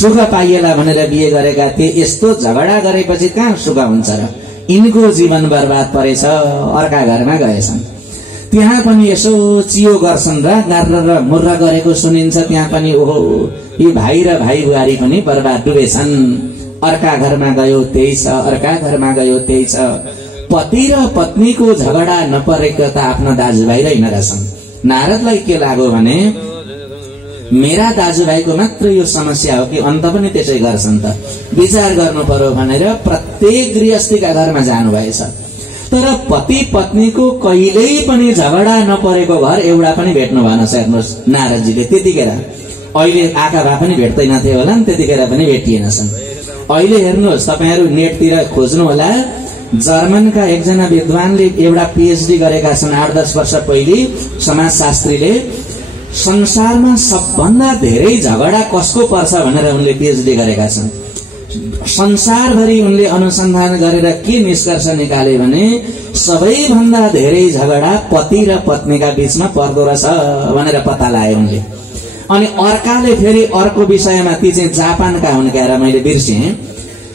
सुख पाइएला भनेर बिहे गरेका थिए, यस्तो झगडा गरेपछि कहाँ सुख हुन्छ र। यिनको जीवन बर्बाद परेछ, अर्का घरमा गएछन्। त्यहाँ पनि यसो चियो गर्छन् र गार्र र मुर्रा गरेको सुनिन्छ। त्यहाँ पनि ओहो यी भाइ र भाइ बुहारी पनि बर्बाद डुबेछन्। अर्का घरमा गयो त्यही छ, अर्का घरमा गयो त्यही छ। पति र पत्नीको झगडा नपरेको त आफ्ना दाजुभाइ नै नरहेछन्। नारदलाई के लाग्यो भने मेरा दाजुभाइको मात्र यो समस्या हो कि अन्त पनि त्यसै गर्छन् त, विचार गर्नु पर्यो भनेर प्रत्येक गृहस्थीका घरमा जानुभएछ। तर पति पत्नीको कहिल्यै पनि झगडा नपरेको घर एउटा पनि भेट्नु भएन हेर्नुहोस् नारदजीले। त्यतिखेर अहिले आका भए पनि भेट्दैनथे होला नि, त्यतिखेर पनि भेटिएनछन्। अहिले हेर्नुहोस् तपाईहरू नेटतिर खोज्नु होला, जर्मनका एकजना विद्वानले एउटा पीएचडी गरेका छन् 8-10 वर्ष पहिले, समाजशास्त्रीले। संसारमा सबभन्दा धेरै झगडा कसको पर्छ भनेर उनले पीएचडी गरेका छन्। संसारभरि उनले अनुसन्धान गरेर के निष्कर्ष निकाले भने सबैभन्दा धेरै झगडा पति र पत्नीका बीचमा पर्दो रहेछ भनेर पत्ता लगाए उनले। अनि अर्काले फेरि अर्को विषयमा, ती चाहिँ जापानका हुन् क्या, मैले बिर्सेँ,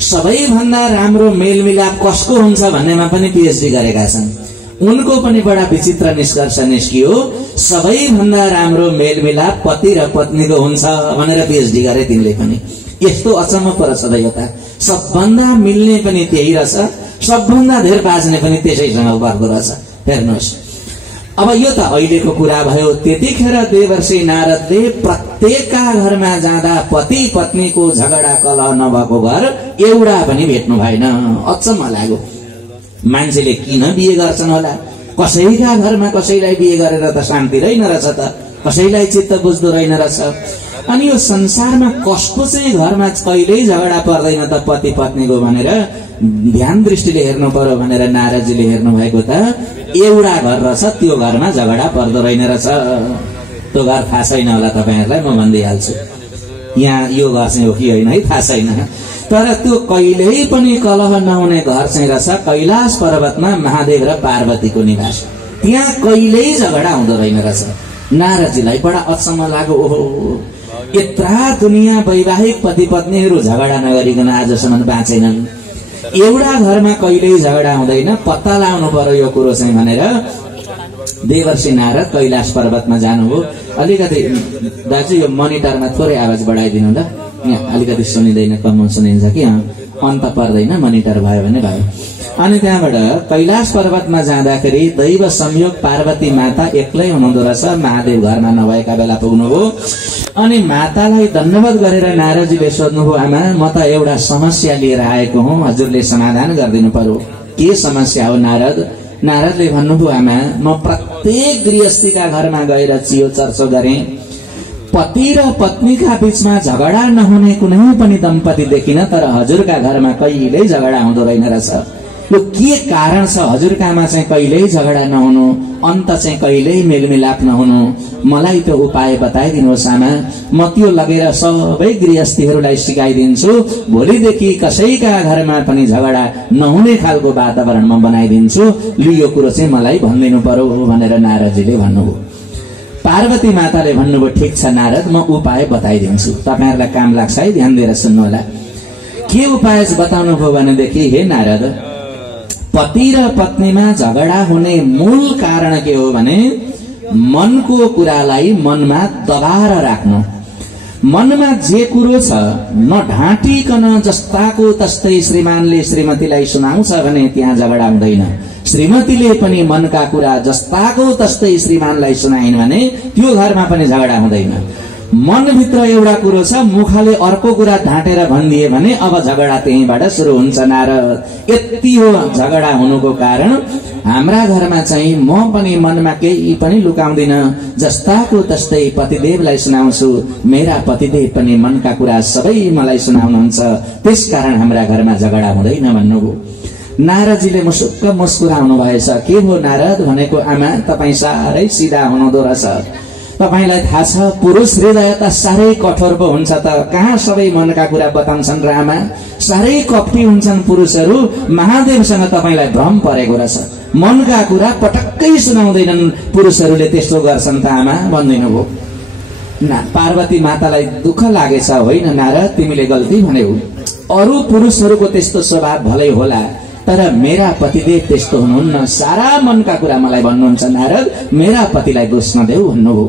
सबैभन्दा राम्रो मेलमिलाप कसको हुन्छ भन्नेमा पनि पीएचडी गरेका छन्। उनको पनि बडा विचित्र निष्कर्ष निस्कियो, सबैभन्दा राम्रो मेलमिलाप पति र पत्नीको हुन्छ भनेर पीएचडी गरे तिनले पनि। यस्तो अचम्म पर्छ त यो त, सबभन्दा मिल्ने पनि त्यही रहेछ, सबभन्दा धेर बाँच्ने पनि त्यसैसँग पर्दो रहेछ। हेर्नुहोस्, अब यो त अहिलेको कुरा भयो। त्यतिखेर देवर्षि नारदले प्रत्येकका घरमा जाँदा पति पत्नीको झगडा कलह नभएको घर एउटा पनि भेट्नु भएन। अचम्म लाग्यो, मान्छेले किन बिहे गर्छन् होला? कसैका घरमा कसैलाई बिहे गरेर त शान्ति रहेन रहेछ त, कसैलाई चित्त बुझ्दो रहेन रहेछ। अनि यो संसारमा कसको चाहिँ घरमा कहिल्यै झगडा पर्दैन त पति पत्नीको भनेर ध्यान दृष्टिले हेर्नु पर्यो भनेर नारदजीले हेर्नु भएको त एउटा घर रहेछ, त्यो घरमा झगडा पर्दो रहेन रहेछ। त्यो घर थाहा छैन होला तपाईहरुलाई, म भनिदिइहाल्छु। यहाँ यो घर चाहिँ हो कि होइन है थाहा छैन, तर त्यो कहिल्यै पनि कलह नहुने घर चाहिँ रहेछ कैलाश पर्वतमा महादेव र पार्वतीको निवास। त्यहाँ कहिल्यै झगडा हुँदो रहेन रहेछ। नारदजीलाई बडा अचम्म लाग्यो, ओहो यत्रा दुनियाँ वैवाहिक पति पत्नीहरू झगडा नगरिकन आजसम्म बाँचेनन्, एउटा घरमा कहिल्यै झगडा हुँदैन, पत्ता लाउनु पर्यो यो कुरो चाहिँ भनेर देवर्षि नारद कैलाश पर्वतमा जानुभयो। अलिकति दाजु यो मोनिटरमा थोरै आवाज बढाइदिनु ल, यहाँ अलिकति सुनिँदैन, कम सुनिन्छ कि अन्त पर्दैन, मोनिटर भयो भने भयो। अनि त्यहाँबाट कैलाश पर्वतमा जाँदाखेरि दैव संयोग पार्वती माता एक्लै हुनुहुँदो रहेछ, महादेव घरमा नभएका बेला पुग्नुभयो। अनि मातालाई धन्यवाद गरेर नारदजीले सोध्नुभयो, आमा म त एउटा समस्या लिएर आएको हुँ, हजुरले समाधान गरिदिनु पर्यो। के समस्या हो नारद? नारदले भन्नुभयो, आमा म प्रत्येक गृहस्थीका घरमा गएर चियो चर्चो गरेँ, पति र पत्नीका बीचमा झगडा नहुने कुनै पनि दम्पति देखिन, तर हजुरका घरमा कहिल्यै झगडा हुँदो रहेन रहेछ। यो के कारण छ हजुरकामा चाहिँ कहिल्यै झगडा नहुनु, अन्त चाहिँ कहिल्यै मेलमिलाप नहुनु? मलाई त्यो उपाय बताइदिनुहोस् आमा, म त्यो लगेर सबै गृहस्थीहरूलाई सिकाइदिन्छु। भोलिदेखि कसैका घरमा पनि झगडा नहुने खालको वातावरण म बनाइदिन्छु। यो कुरो चाहिँ मलाई भनिदिनु पर्यो भनेर नारदजीले भन्नुभयो। पार्वती माताले भन्नुभयो, ठिक छ नारद, म उपाय बताइदिन्छु, तपाईहरुलाई काम लाग्छ है, ध्यान दिएर सुन्नु होला। के उपाय बताउनु भयो भनेदेखि, हे नारद, पति र पत्नीमा झगडा हुने मूल कारण के हो भने मनको कुरालाई मनमा दबाएर राख्नु। मनमा जे कुरो छ नढाँटिकन जस्ताको तस्तै श्रीमानले श्रीमतीलाई सुनाउँछ भने त्यहाँ झगडा हुँदैन। श्रीमतीले पनि मनका कुरा जस्ताको तस्तै श्रीमानलाई सुनाइन् भने त्यो घरमा पनि झगडा हुँदैन। मनभित्र एउटा कुरो छ, मुखले अर्को कुरा ढाँटेर भनिदिए भने अब झगडा त्यहीबाट सुरु हुन्छ। नारद यति हो झगडा हुनुको कारण। हाम्रा घरमा चाहिँ म पनि मनमा केही पनि लुकाउँदिन, जस्ताको तस्तै पतिदेवलाई सुनाउँछु, मेरा पतिदेव पनि मनका कुरा सबै मलाई सुनाउनुहुन्छ, त्यसकारण हाम्रा घरमा झगडा हुँदैन भन्नुभयो। नारदजीले मुसुक्क मुस्कुराउनु भएछ। के हो नारद भनेको, आमा तपाईँ साह्रै सिधा हुनुहुँदो रहेछ। तपाईलाई थाहा छ पुरुष हृदय त साह्रै कठोर पो हुन्छ त, कहाँ सबै मनका कुरा बताउँछन् र आमा, साह्रै कपटी हुन्छन् पुरुषहरू। महादेवसँग तपाईलाई भ्रम परेको रहेछ, मनका कुरा पटक्कै सुनाउँदैनन् पुरुषहरूले, त्यस्तो गर्छन् त आमा भन्दिनु भयो। पार्वती मातालाई दुःख लागेछ। होइन नारद तिमीले गल्ती भन्यौ, अरू पुरुषहरूको त्यस्तो स्वभाव भलै होला, तर मेरा पतिदेव त्यस्तो हुनुहुन्न, सारा मनका कुरा मलाई भन्नुहुन्छ नारद, मेरा पतिलाई दोष नदेऊ भन्नुभयो।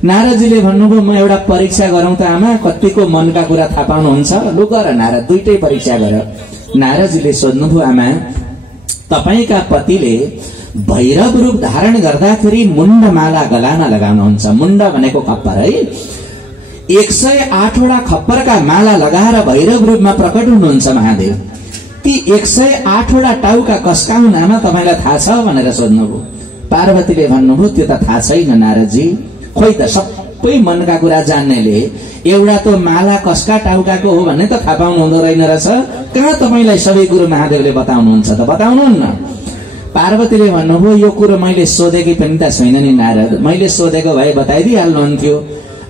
नारदजीले भन्नुभयो म एउटा परीक्षा गरौं त आमा, कतिको मनका कुरा थाहा पाउनुहुन्छ? लु गर नारद, दुईटै परीक्षा गर। नारदजीले सोध्नुभयो आमा तपाईका पतिले भैरव रूप धारण गर्दाखेरि मुण्ड माला गलामा लगाउनुहुन्छ। मुण्ड भनेको खप्पर है। 108 वटा खप्परका माला लगाएर भैरव रूपमा प्रकट हुनुहुन्छ महादेव। ती 108 वटा टाउका कसका हुन् आमा तपाईलाई थाहा छ भनेर सोध्नुभयो। पार्वतीले भन्नुभयो त्यो त थाहा छैन नारदजी। खोइ त सबै मनका कुरा जान्नेले एउटा त माला कसका टाउकाको हो भन्ने त थाहा पाउनु हुँदो रहेन रहेछ। कहाँ तपाईलाई सबै कुरो महादेवले बताउनुहुन्छ त? बताउनुहुन्न। पार्वतीले भन्नुभयो यो कुरो मैले सोधेकी पनि त छैन नि नारद, मैले सोधेको भए बताइदिइहाल्नुहुन्थ्यो।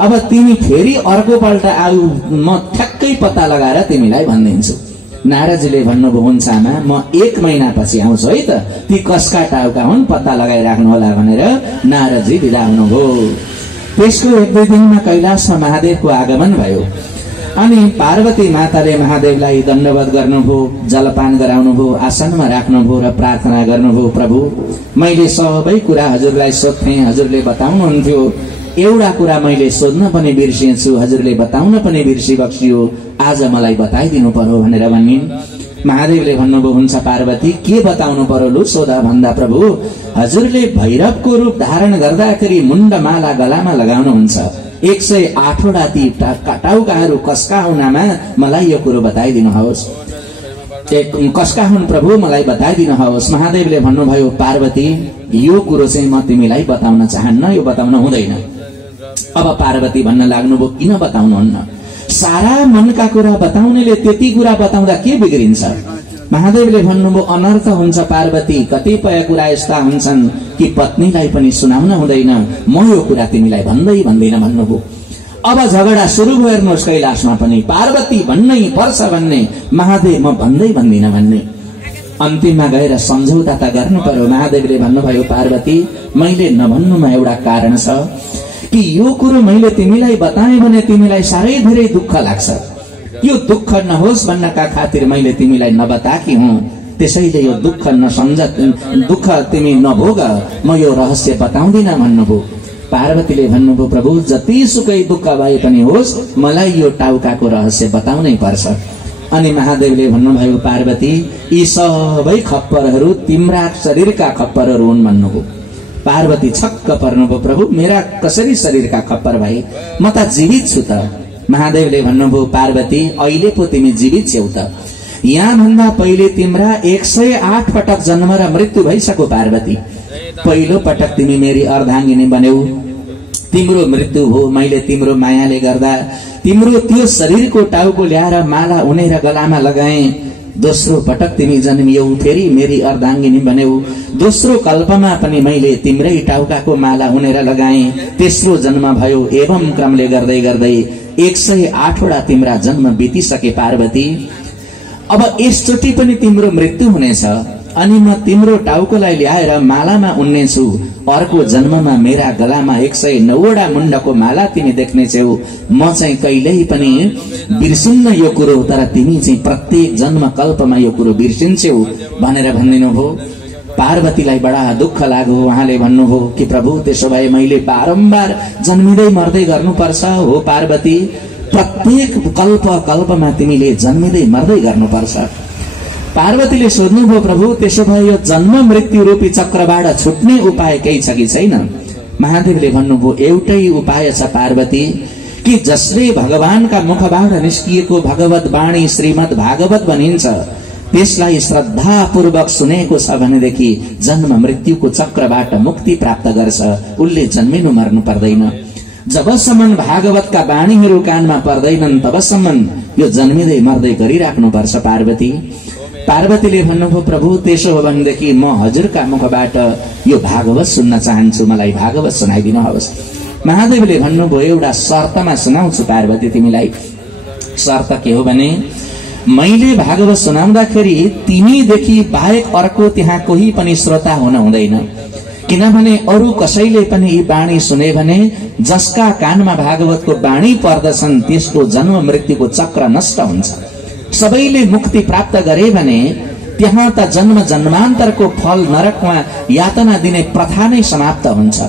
अब तिमी फेरि अर्को पल्ट आऊ, म ठ्याक्कै पत्ता लगाएर तिमीलाई भनिदिन्छु। नारदजीले भन्नुभयो हुन्छ आमा, म 1 महिनापछि आउँछु है त, ती कसका टाउका हुन् पत्ता लगाइराख्नु होला भनेर नारदजी बिदा हुनुभयो। त्यसको 1-2 दिनमा कैलाशमा महादेवको आगमन भयो। अनि पार्वती माताले महादेवलाई दण्डवत गर्नुभयो, जलपान गराउनुभयो, आसनमा राख्नुभयो र प्रार्थना गर्नुभयो, प्रभु मैले सबै कुरा हजुरलाई सोध्थे, हजुरले बताउनुहुन्थ्यो, एउटा कुरा मैले सोध्न पनि बिर्सिएछु, हजुरले बताउन पनि बिर्सिबक्सियो, आज मलाई बताइदिनु पर्यो भनेर भनिन्। महादेवले भन्नुभयो हुन्छ पार्वती के बताउनु पर्यो लु सोधा भन्दा प्रभु, हजुरले भैरवको रूप धारण गर्दाखेरि मुण्ड माला गलामा लगाउनुहुन्छ, 108 वटा ती टाउकाहरू कसका हुन् आमा मलाई यो कुरो बताइदिनुहोस्। कसका हुन् प्रभु मलाई बताइदिनुहोस्। महादेवले भन्नुभयो पार्वती यो कुरो चाहिँ म तिमीलाई बताउन चाहन्न, यो बताउन हुँदैन। अब पार्वती भन्न लाग्नुभयो किन बताउनुहुन्न? सारा मनका कुरा बताउनेले त्यति कुरा बताउँदा के बिग्रिन्छ? महादेवले भन्नुभयो अनर्थ हुन्छ पार्वती, कतिपय कुरा यस्ता हुन्छन् कि पत्नीलाई पनि सुनाउन हुँदैन, म यो कुरा तिमीलाई भन्दैन भन्नुभयो। अब झगडा सुरु भयो हेर्नुहोस् कैलाशमा पनि, पार्वती भन्नै पर्छ भन्ने, महादेव म भन्दिन भन्ने। अन्तिममा गएर सम्झौता त गर्नु पर्यो। महादेवले भन्नुभयो पार्वती मैले नभन्नुमा एउटा कारण छ कि यो कुरो मैले तिमीलाई बताएँ भने तिमीलाई साह्रै धेरै दुःख लाग्छ, यो दुःख नहोस् भन्नका खातिर मैले तिमीलाई नबताकी हुँ, त्यसैले यो दुःख नसम्झ, दुःख तिमी नभोग, म यो रहस्य बताउँदिन भन्नुभयो। पार्वतीले भन्नुभयो प्रभु जतिसुकै दुःख भए पनि होस् मलाई यो टाउकाको रहस्य बताउनै पर्छ। अनि महादेवले भन्नुभयो पार्वती यी सबै खप्परहरू तिम्रा शरीरका खप्परहरू हुन् भन्नुभयो। पार्वती छक्क पर्नुभयो, प्रभु मेरा कसरी शरीरका खप्पर भए, म त जीवित छु त। महादेवले भन्नुभयो पार्वती अहिले पो तिमी जीवित छौ त, यहाँ भन्दा पहिले तिम्रा 108 पटक जन्म र मृत्यु भइसक्यो पार्वती। पहिलो पटक तिमी मेरी अर्धाङ्गिनी बन्यौ, तिम्रो मृत्यु हो, मैले तिम्रो मायाले गर्दा तिम्रो त्यो शरीरको टाउको ल्याएर माला उनेर गलामा लगाए। दोस्रो पटक तिमी जन्मियौ, फेरि मेरी अर्धाङ्गिनी बन्यौ, दोस्रो कल्पमा पनि मैले तिम्रै टाउकाको माला उनेर लगाए। तेस्रो जन्म भयो, एवं क्रमले गर्दै गर्दै 108 वटा तिम्रा जन्म बितिसके पार्वती। अब यसचोटि पनि तिम्रो मृत्यु हुनेछ, अनि म तिम्रो टाउकोलाई ल्याएर मालामा उन्नेछु। अर्को जन्ममा मेरा गलामा 109 वटा मुण्डको माला तिमी देख्नेछौ। म चाहिँ कहिल्यै पनि बिर्सिन्न यो कुरो, तर तिमी चाहिँ प्रत्येक जन्म कल्पमा यो कुरो बिर्सिन्छौ भनेर भनिदिनु भयो। पार्वतीलाई बडा दुःख लाग्यो। उहाँले भन्नुभयो कि प्रभु त्यसो भए मैले बारम्बार जन्मिँदै मर्दै गर्नुपर्छ हो पार्वती? प्रत्येक कल्पमा तिमीले जन्मिँदै मर्दै गर्नुपर्छ। पार्वतीले सोध्नुभयो प्रभु त्यसो भए यो जन्म मृत्यु रूपी चक्रबाट छुट्ने उपाय केही छ कि छैन? महादेवले भन्नुभयो एउटै उपाय छ पार्वती, कि जसले भगवानका मुखबाट निस्किएको भगवत वाणी श्रीमद् भागवत भनिन्छ त्यसलाई श्रद्धापूर्वक सुनेको छ भनेदेखि जन्म मृत्युको चक्रबाट मुक्ति प्राप्त गर्छ। उसले जन्मिनु मर्नु पर्दैन। जबसम्म भागवतका वाणीहरू कानमा पर्दैनन् तबसम्म यो जन्मिँदै मर्दै गरिराख्नुपर्छ पार्वती। पार्वतीले भन्नुभयो प्रभु त्यसो हो भनेदेखि म हजुरका मुखबाट यो भागवत सुन्न चाहन्छु, मलाई भागवत सुनाइदिनुहोस्। महादेवले भन्नुभयो एउटा शर्तमा सुनाउँछु पार्वती तिमीलाई। शर्त के हो भने मैले भागवत सुनाउँदाखेरि तिमीदेखि बाहेक अर्को त्यहाँ कोही पनि श्रोता हुन हुँदैन। किनभने अरू कसैले पनि यी वाणी सुने भने जसका कानमा भागवतको वाणी पर्दछन् त्यसको जन्म मृत्युको चक्र नष्ट हुन्छ। सबैले मुक्ति प्राप्त गरे भने त्यहाँ त जन्म जन्मान्तरको फल नरकमा यातना दिने प्रथा नै समाप्त हुन्छ।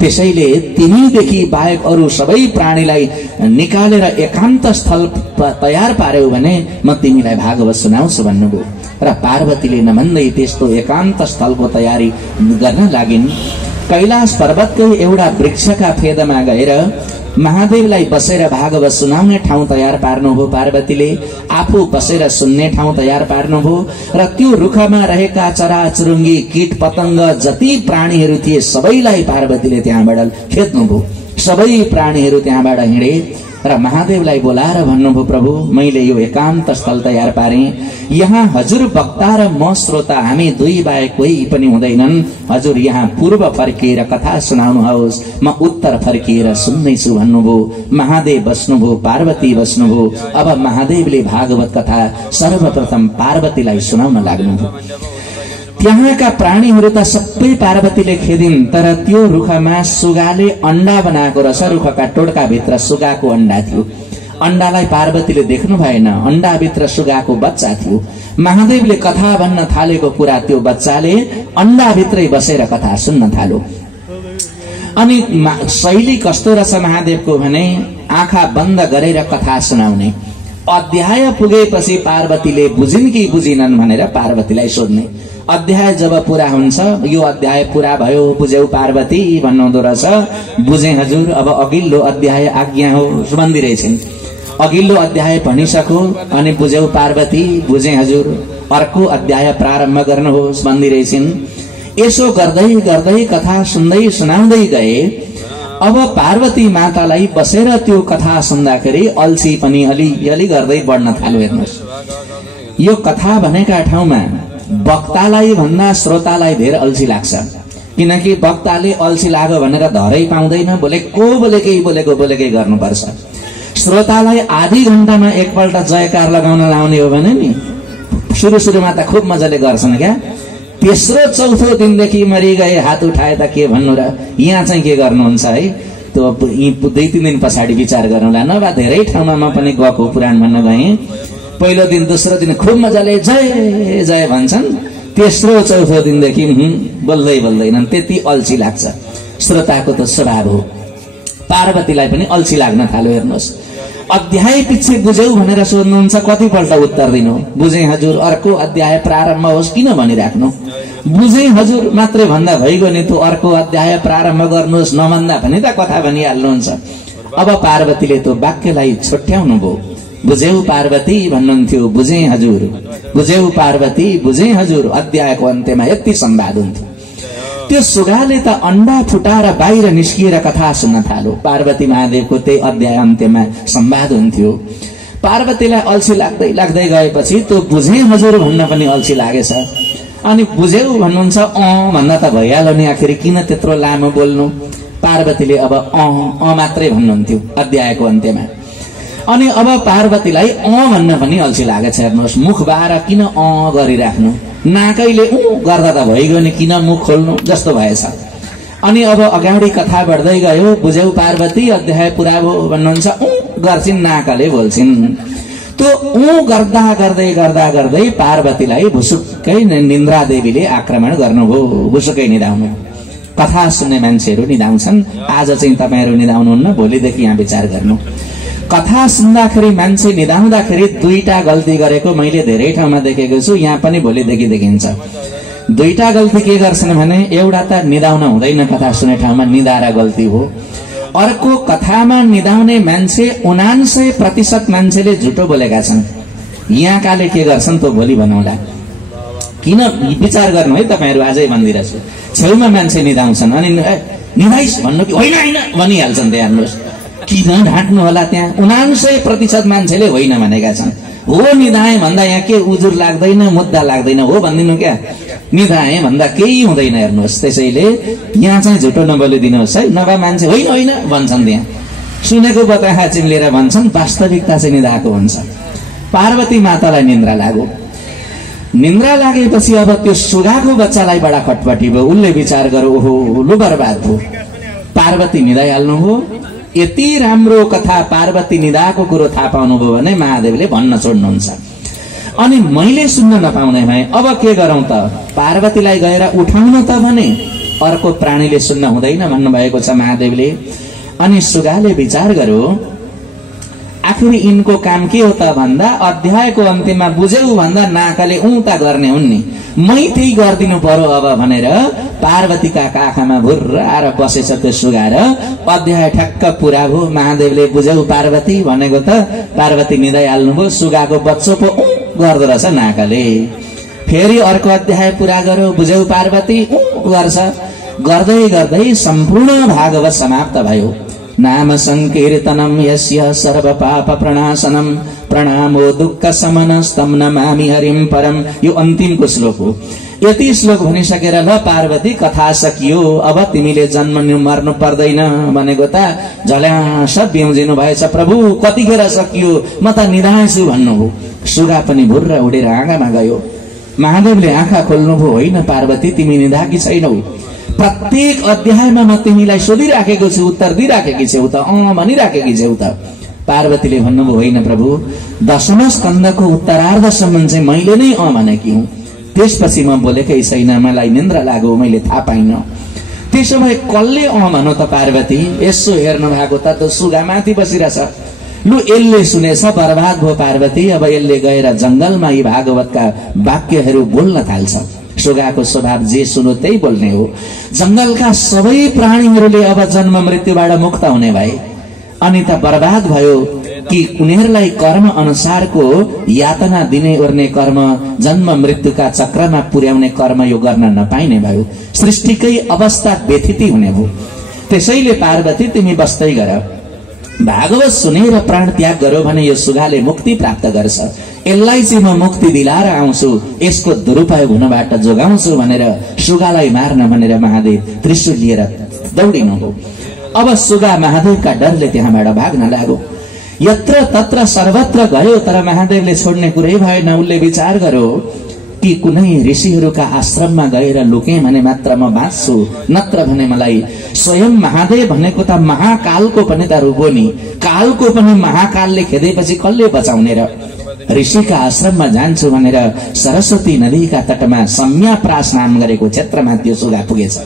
त्यसैले तिमीदेखि बाहेक अरू सबै प्राणीलाई निकालेर एकान्त स्थल तयार पार्यौ भने म तिमीलाई भागवत सुनाउँछु भन्नुभयो। र पार्वतीले नमन्दै त्यस्तो एकान्त स्थलको तयारी गर्न लागिन्। कैलाश पर्वतकै एउटा वृक्षका फेदमा गएर महादेवलाई बसेर भागवत सुनाउने ठाउँ तयार पार्नुभयो पार्वतीले। आफू बसेर सुन्ने ठाउँ तयार पार्नुभयो र त्यो रुखमा रहेका चराचुरुङ्गी कीट पतंग जति प्राणीहरू थिए सबैलाई पार्वतीले त्यहाँबाट खेद्नुभयो। सबै प्राणीहरू त्यहाँबाट हिँडे र महादेवलाई बोलाएर भन्नुभयो प्रभु मैले यो एकान्त स्थल तयार पारे। यहाँ हजुर वक्ता र म श्रोता हामी दुई बाहेक कोही पनि हुँदैनन्। हजुर यहाँ पूर्व फर्किएर कथा सुनाउनुहोस्, म उत्तर फर्किएर सुन्दैछु भन्नुभयो। महादेव बस्नुभयो, पार्वती बस्नुभयो। अब महादेवले भागवत कथा सर्वप्रथम पार्वतीलाई सुनाउन लाग्नुभयो। त्यहाँका प्राणीहरू त सबै पार्वतीले खेदिन्, तर त्यो रुखमा सुगाले अण्डा बनाएको रहेछ। रुखका टोड्का भित्र सुगाको अण्डा थियो। अण्डालाई पार्वतीले देख्नु भएन। अण्डाभित्र सुगाको बच्चा थियो। महादेवले कथा भन्न थालेको कुरा त्यो बच्चाले अण्डाभित्रै बसेर कथा सुन्न थाल्यो। अनि शैली कस्तो रहेछ महादेवको भने आँखा बन्द गरेर कथा सुनाउने। अध्याय पुगेपछि पार्वतीले बुझिन् कि बुझिनन् भनेर पार्वतीलाई सोध्ने। अध्याय जब पूरा हुन्छ यो अध्याय पूरा भयो बुझ्यौ पार्वती भन्नुहुँदो रहेछ। बुझे हजुर, अब अघिल्लो अध्याय आज्ञा हो भन्दै छिन्। अघिल्लो अध्याय भनिसक्यो अनि बुझ्यौ पार्वती, बुझे हजुर, अर्को अध्याय प्रारम्भ गर्नुहोस् भन्दै छिन्। यसो गर्दै गर्दै कथा सुन्दै सुनाउँदै गए। अब पार्वती मातालाई बसेर त्यो कथा सुन्दाखेरि अल्छी पनि अलिअलि गर्दै बढ्न थाल्यो। हेर्नुहोस्, यो कथा भनेका ठाउँमा वक्तालाई भन्दा श्रोतालाई धेरै अल्छी लाग्छ। किनकि वक्ताले अल्छी लाग्यो भनेर धरै पाउँदैन। बोलेकै गर्नुपर्छ। श्रोतालाई आधी घण्टामा एकपल्ट जयकार लगाउन लाउने हो भने नि सुरुमा त खुब मजाले गर्छन् क्या। तेस्रो चौथो दिनदेखि मरि गए हात उठाए त के भन्नु र। यहाँ चाहिँ के गर्नुहुन्छ है, त्यो 2-3 दिन पछाडि विचार गर्नुला। नभए धेरै ठाउँमा म पनि गएको पुराण भन्न गएँ। पहिलो दिन दोस्रो दिन खुब मजाले जय जय भन्छन्। तेस्रो चौथो दिनदेखि बोल्दैनन्। त्यति अल्छी लाग्छ। श्रोताको त स्वभाव हो। पार्वतीलाई पनि अल्छी लाग्न थाल्यो। हेर्नुहोस्, अध्याय पछि बुझ्यौ भनेर सोध्नुहुन्छ, कतिपल्ट उत्तर दिनु? बुझे हजुर, अर्को अध्याय प्रारम्भ होस् किन भनिराख्नु? बुझे हजुर मात्रै भन्दा भइगयो नि, त्यो अर्को अध्याय प्रारम्भ गर्नुहोस् नभन्दा पनि त कथा भनिहाल्नुहुन्छ। अब पार्वतीले त्यो वाक्यलाई छोट्याउनु भयो। बुझेउ पार्वती भन्नुहुन्थ्यो, बुझे हजुर, बुझेउ पार्वती, बुझे हजुर। अध्यायको अन्त्यमा यति संवाद हुन्थ्यो। त्यो सुगाले त अण्डा फुटाएर बाहिर निस्किएर कथा सुन्न थाल्यो। पार्वती महादेवको त्यही अध्याय अन्त्यमा संवाद हुन्थ्यो। पार्वतीलाई अल्छी लाग्दै गएपछि त्यो बुझे हजुर भन्न पनि अल्छी लागेछ। अनि बुझेउ भन्नुहुन्छ, भन्दा त भइहाल्यो नि, आखिर किन त्यत्रो लामो बोल्नु? पार्वतीले अब मात्रै भन्नुहुन्थ्यो अध्यायको अन्त्यमा। अनि अब पार्वतीलाई भन्न पनि अल्छी लागेछ। हेर्नुहोस्, मुख बाह्र किन गरिराख्नु? नाकैले गर्दा त भइगयो नि, किन मुख खोल्नु जस्तो भएछ। अनि अब अगाडि कथा बढ्दै गयो। बुझ्यौ पार्वती, अध्याय पुरा भयो भन्नुहुन्छ, गर्छिन्, नाकले बोल्छिन्। त्यो गर्दा गर्दै गर्दा गर्दै पार्वतीलाई भुसुक्कै निन्द्रा देवीले आक्रमण गर्नुभयो। भुसुक्कै निदाउनु। कथा सुन्ने मान्छेहरू निदाउँछन्। आज चाहिँ तपाईहरू निदाउनुहुन्न, भोलिदेखि यहाँ विचार गर्नु। कथा सुन्दाखेरि मान्छे निदाउँदाखेरि दुईटा गल्ती गरेको मैले धेरै ठाउँमा देखेको छु, यहाँ पनि भोलिदेखि देखिन्छ। दुईटा गल्ती के गर्छन् भने, एउटा त निदाउन हुँदैन, कथा सुन्ने ठाउँमा निदाएर गल्ती हो। अर्को, कथामा निदाउने मान्छे 99% मान्छेले झुटो बोलेका छन्। यहाँकाले के गर्छन् त भोलि भनौला। किन विचार गर्नु है, तपाईहरू आजै भनिदिरहेछु। छेउमा मान्छे निदाउँछन् अनि निदाइस भन्नु कि होइन होइन भनिहाल्छन्। त्यहाँ हेर्नुहोस्, किन ढाँट्नु होला। त्यहाँ 99% मान्छेले होइन भनेका छन्। हो निदाए भन्दा यहाँ के उजुर लाग्दैन, मुद्दा लाग्दैन। हो भनिदिनु क्या, निदाए भन्दा केही हुँदैन। हेर्नुहोस्, त्यसैले यहाँ चाहिँ झुटो नबोलिदिनुहोस् है, नभए मान्छे होइन होइन भन्छन्। त्यहाँ सुनेको बताहा चिम्लेर भन्छन्, वास्तविकता चाहिँ निदाएको हुन्छ। पार्वती मातालाई निन्द्रा लाग्यो। निन्द्रा लागेपछि अब त्यो सुगाको बच्चालाई बडा खटपटी भयो। उसले विचार गर्यो, ओहो लु बर्बाद भयो, पार्वती निदाइहाल्नु हो। यति राम्रो कथा पार्वती निदाएको कुरो थाहा पाउनुभयो भने महादेवले भन्न छोड्नुहुन्छ। अनि मैले सुन्न नपाउने भए अब के गरौं त, पार्वतीलाई गएर उठाउन त भने अर्को प्राणीले सुन्न हुँदैन भन्नुभएको छ महादेवले। अनि सुगाले विचार गर्यो, आखिर यिनको काम के हो त भन्दा अध्यायको अन्त्यमा बुझ्यौ भन्दा नाकले उँता गर्ने हुन् नि, मै त्यही गरिदिनु पर्यो अब भनेर पार्वतीका काखमा भुर्र आएर बसेछ त्यो सुगा। र अध्याय ठ्याक्क पुरा भयो। महादेवले बुझ्यौ पार्वती भनेको त पार्वती निदाइहाल्नुभयो। सुगाको बच्चो पो गर्दो रहेछ नाकले। फेरि अर्को अध्याय पुरा गर्यो, बुझ्यौ पार्वती गर्छ। गर्दै गर्दै सम्पूर्ण भागवत समाप्त भयो। नाम संकीर्तनम यस्य सर्व पाप प्रणाशनम प्रणामो दुःख शमनस्तम नमामि हरिम परम। यो अन्तिमको श्लोक हो। यति श्लोक भनिसकेर ल पार्वती कथा सकियो, अब तिमीले जन्म मर्नु पर्दैन भनेको त झल्यास बिउजिनु भएछ। प्रभु कतिखेर सकियो, म त निदाएछु भन्नुभयो। सुगा पनि भुर्र उडेर आँगामा गयो। महादेवले आँखा खोल्नुभयो, होइन पार्वती तिमी निदाकी छैनौ। प्रत्येक अध्यायमा म तिमीलाई सोधिराखेको छु, उत्तर दिइराखेकी छौ त, भनिराखेकी छौ त। पार्वतीले भन्नुभयो, होइन प्रभु, 10औं स्कन्धको उत्तरार्धसम्म चाहिँ मैले नै भनेकी हुँ। त्यसपछि म बोलेकै छैन, मलाई निन्द्रा लाग्यो, मैले थाहा पाइन। त्यसो भए कसले भनौ त पार्वती? यसो हेर्नु भएको त सुगा माथि बसिरहेछ। लु यसले सुनेछ, बर्बाद भयो पार्वती। अब यसले गएर जंगलमा यी भागवतका वाक्यहरू बोल्न थाल्छ। सुगाको स्वभाव जे सुनो त्यही बोल्ने हो। जंगलका सबै प्राणीहरूले अब जन्म मृत्युबाट मुक्त हुने भए। अनि त बर्बाद भयो कि उनीहरूलाई कर्म अनुसारको यातना दिने ओर्ने कर्म, जन्म मृत्युका चक्रमा पुर्याउने कर्म यो गर्न नपाइने भयो। सृष्टिकै अवस्था व्यथिति हुने भयो। त्यसैले पार्वती तिमी बस्दै गर, भागवत सुनेर प्राण त्याग गर्यो भने यो सुगाले मुक्ति प्राप्त गर्छ। यसलाई चाहिँ म मुक्ति दिलाएर आउँछु, यसको दुरुपयोग हुनबाट जोगाउँछु भनेर सुगालाई मार्न भनेर महादेव त्रिशूल लिएर दौडिनु हो। अब सुगा महादेवका डरले त्यहाँबाट भाग्न लाग्यो। यत्र तत्र सर्वत्र गयो, तर महादेवले छोड्ने कुरै भएन। उसले विचार गर्यो कि कुनै ऋषिहरूका आश्रममा गएर लुके भने मात्र म बाँच्छु, नत्र भने मलाई स्वयं महादेव भनेको त महाकालको पनि त रूप हो नि। कालको पनि महाकालले खेदेपछि कसले बचाउने र? ऋषिका आश्रममा जान्छु भनेर सरस्वती नदीका तटमा सम्याप्रास नाम गरेको क्षेत्रमा त्यो सुगा पुगेछ।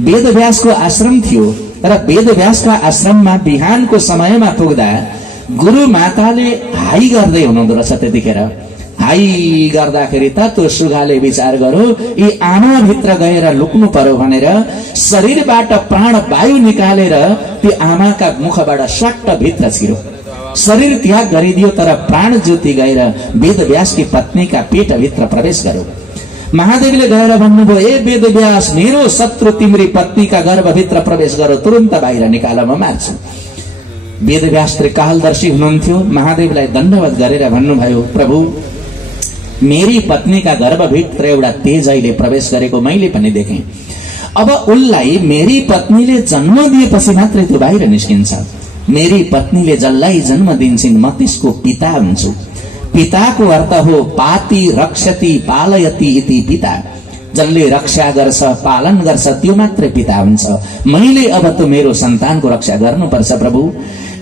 वेदव्यासको आश्रम थियो, तर वेदव्यासका आश्रममा बिहानको समयमा पुग्दा गुरु माताले हाई गर्दै हुनुहुँदो रहेछ। त्यतिखेर हाई गर्दाखेरि त त्यो सुगाले विचार गर्यो, यी आमा भित्र गएर लुक्नु पर्यो भनेर शरीरबाट प्राण वायु निकालेर ती आमाका मुखबाट सट्ट भित्र छिरो। शरीर त्याग गरिदियो, तर प्राण ज्योति गएर वेदव्यासकी पत्नीका पेटभित्र प्रवेश गर्यो। महादेवले गएर भन्नुभयो, ए वेदव्यास, मेरो शत्रु तिम्री पत्नीका गर्भभित्र प्रवेश गर्यो, तुरन्त बाहिर निकाल, म मार्छु। वेदव्यास त्रिकालदर्शी हुनुहुन्थ्यो। महादेवलाई दण्डवत गरेर भन्नुभयो, प्रभु, मेरी पत्नीका गर्भभित्र एउटा तेज अहिले प्रवेश गरेको मैले पनि देखेँ। अब उसलाई मेरी पत्नीले जन्म दिएपछि मात्रै त्यो बाहिर निस्किन्छ। मेरी पत्नीले जसलाई जन्म दिन्छन् म त्यसको पिता हुन्छु। पिताको अर्थ हो पाति रक्षति पालयति इति पिता। जसले रक्षा गर्छ, पालन गर्छ, त्यो मात्रै पिता हुन्छ। मैले अब त मेरो सन्तानको रक्षा गर्नुपर्छ प्रभु।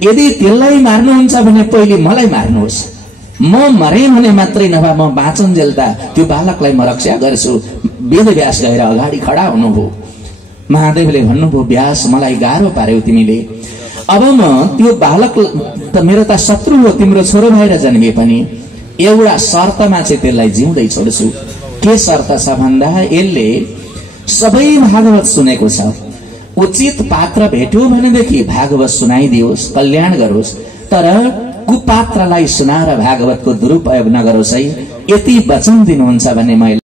यदि त्यसलाई मार्नुहुन्छ भने पहिले मलाई मार्नुहोस्। म मरे भने मात्रै नभए म बाँचुन्जेलता त्यो बालकलाई म रक्षा गर्छु। वेदव्यास गएर अगाडि खडा हुनुभयो। महादेवले भन्नुभयो, व्यास मलाई गाह्रो पार्यौ तिमीले। अब म त्यो बालक त मेरो त शत्रु हो, तिम्रो छोरो भएर जन्मे पनि एउटा शर्तमा चाहिँ त्यसलाई जिउँदै छोड्छु। के शर्त छ भन्दा यसले सबै भागवत सुनेको छ, उचित पात्र भेट्यो भनेदेखि भागवत सुनाइदियोस्, कल्याण गरोस्, तर कुपात्रलाई सुनाएर भागवतको दुरुपयोग नगरोस् है, यति वचन दिनुहुन्छ भने मैले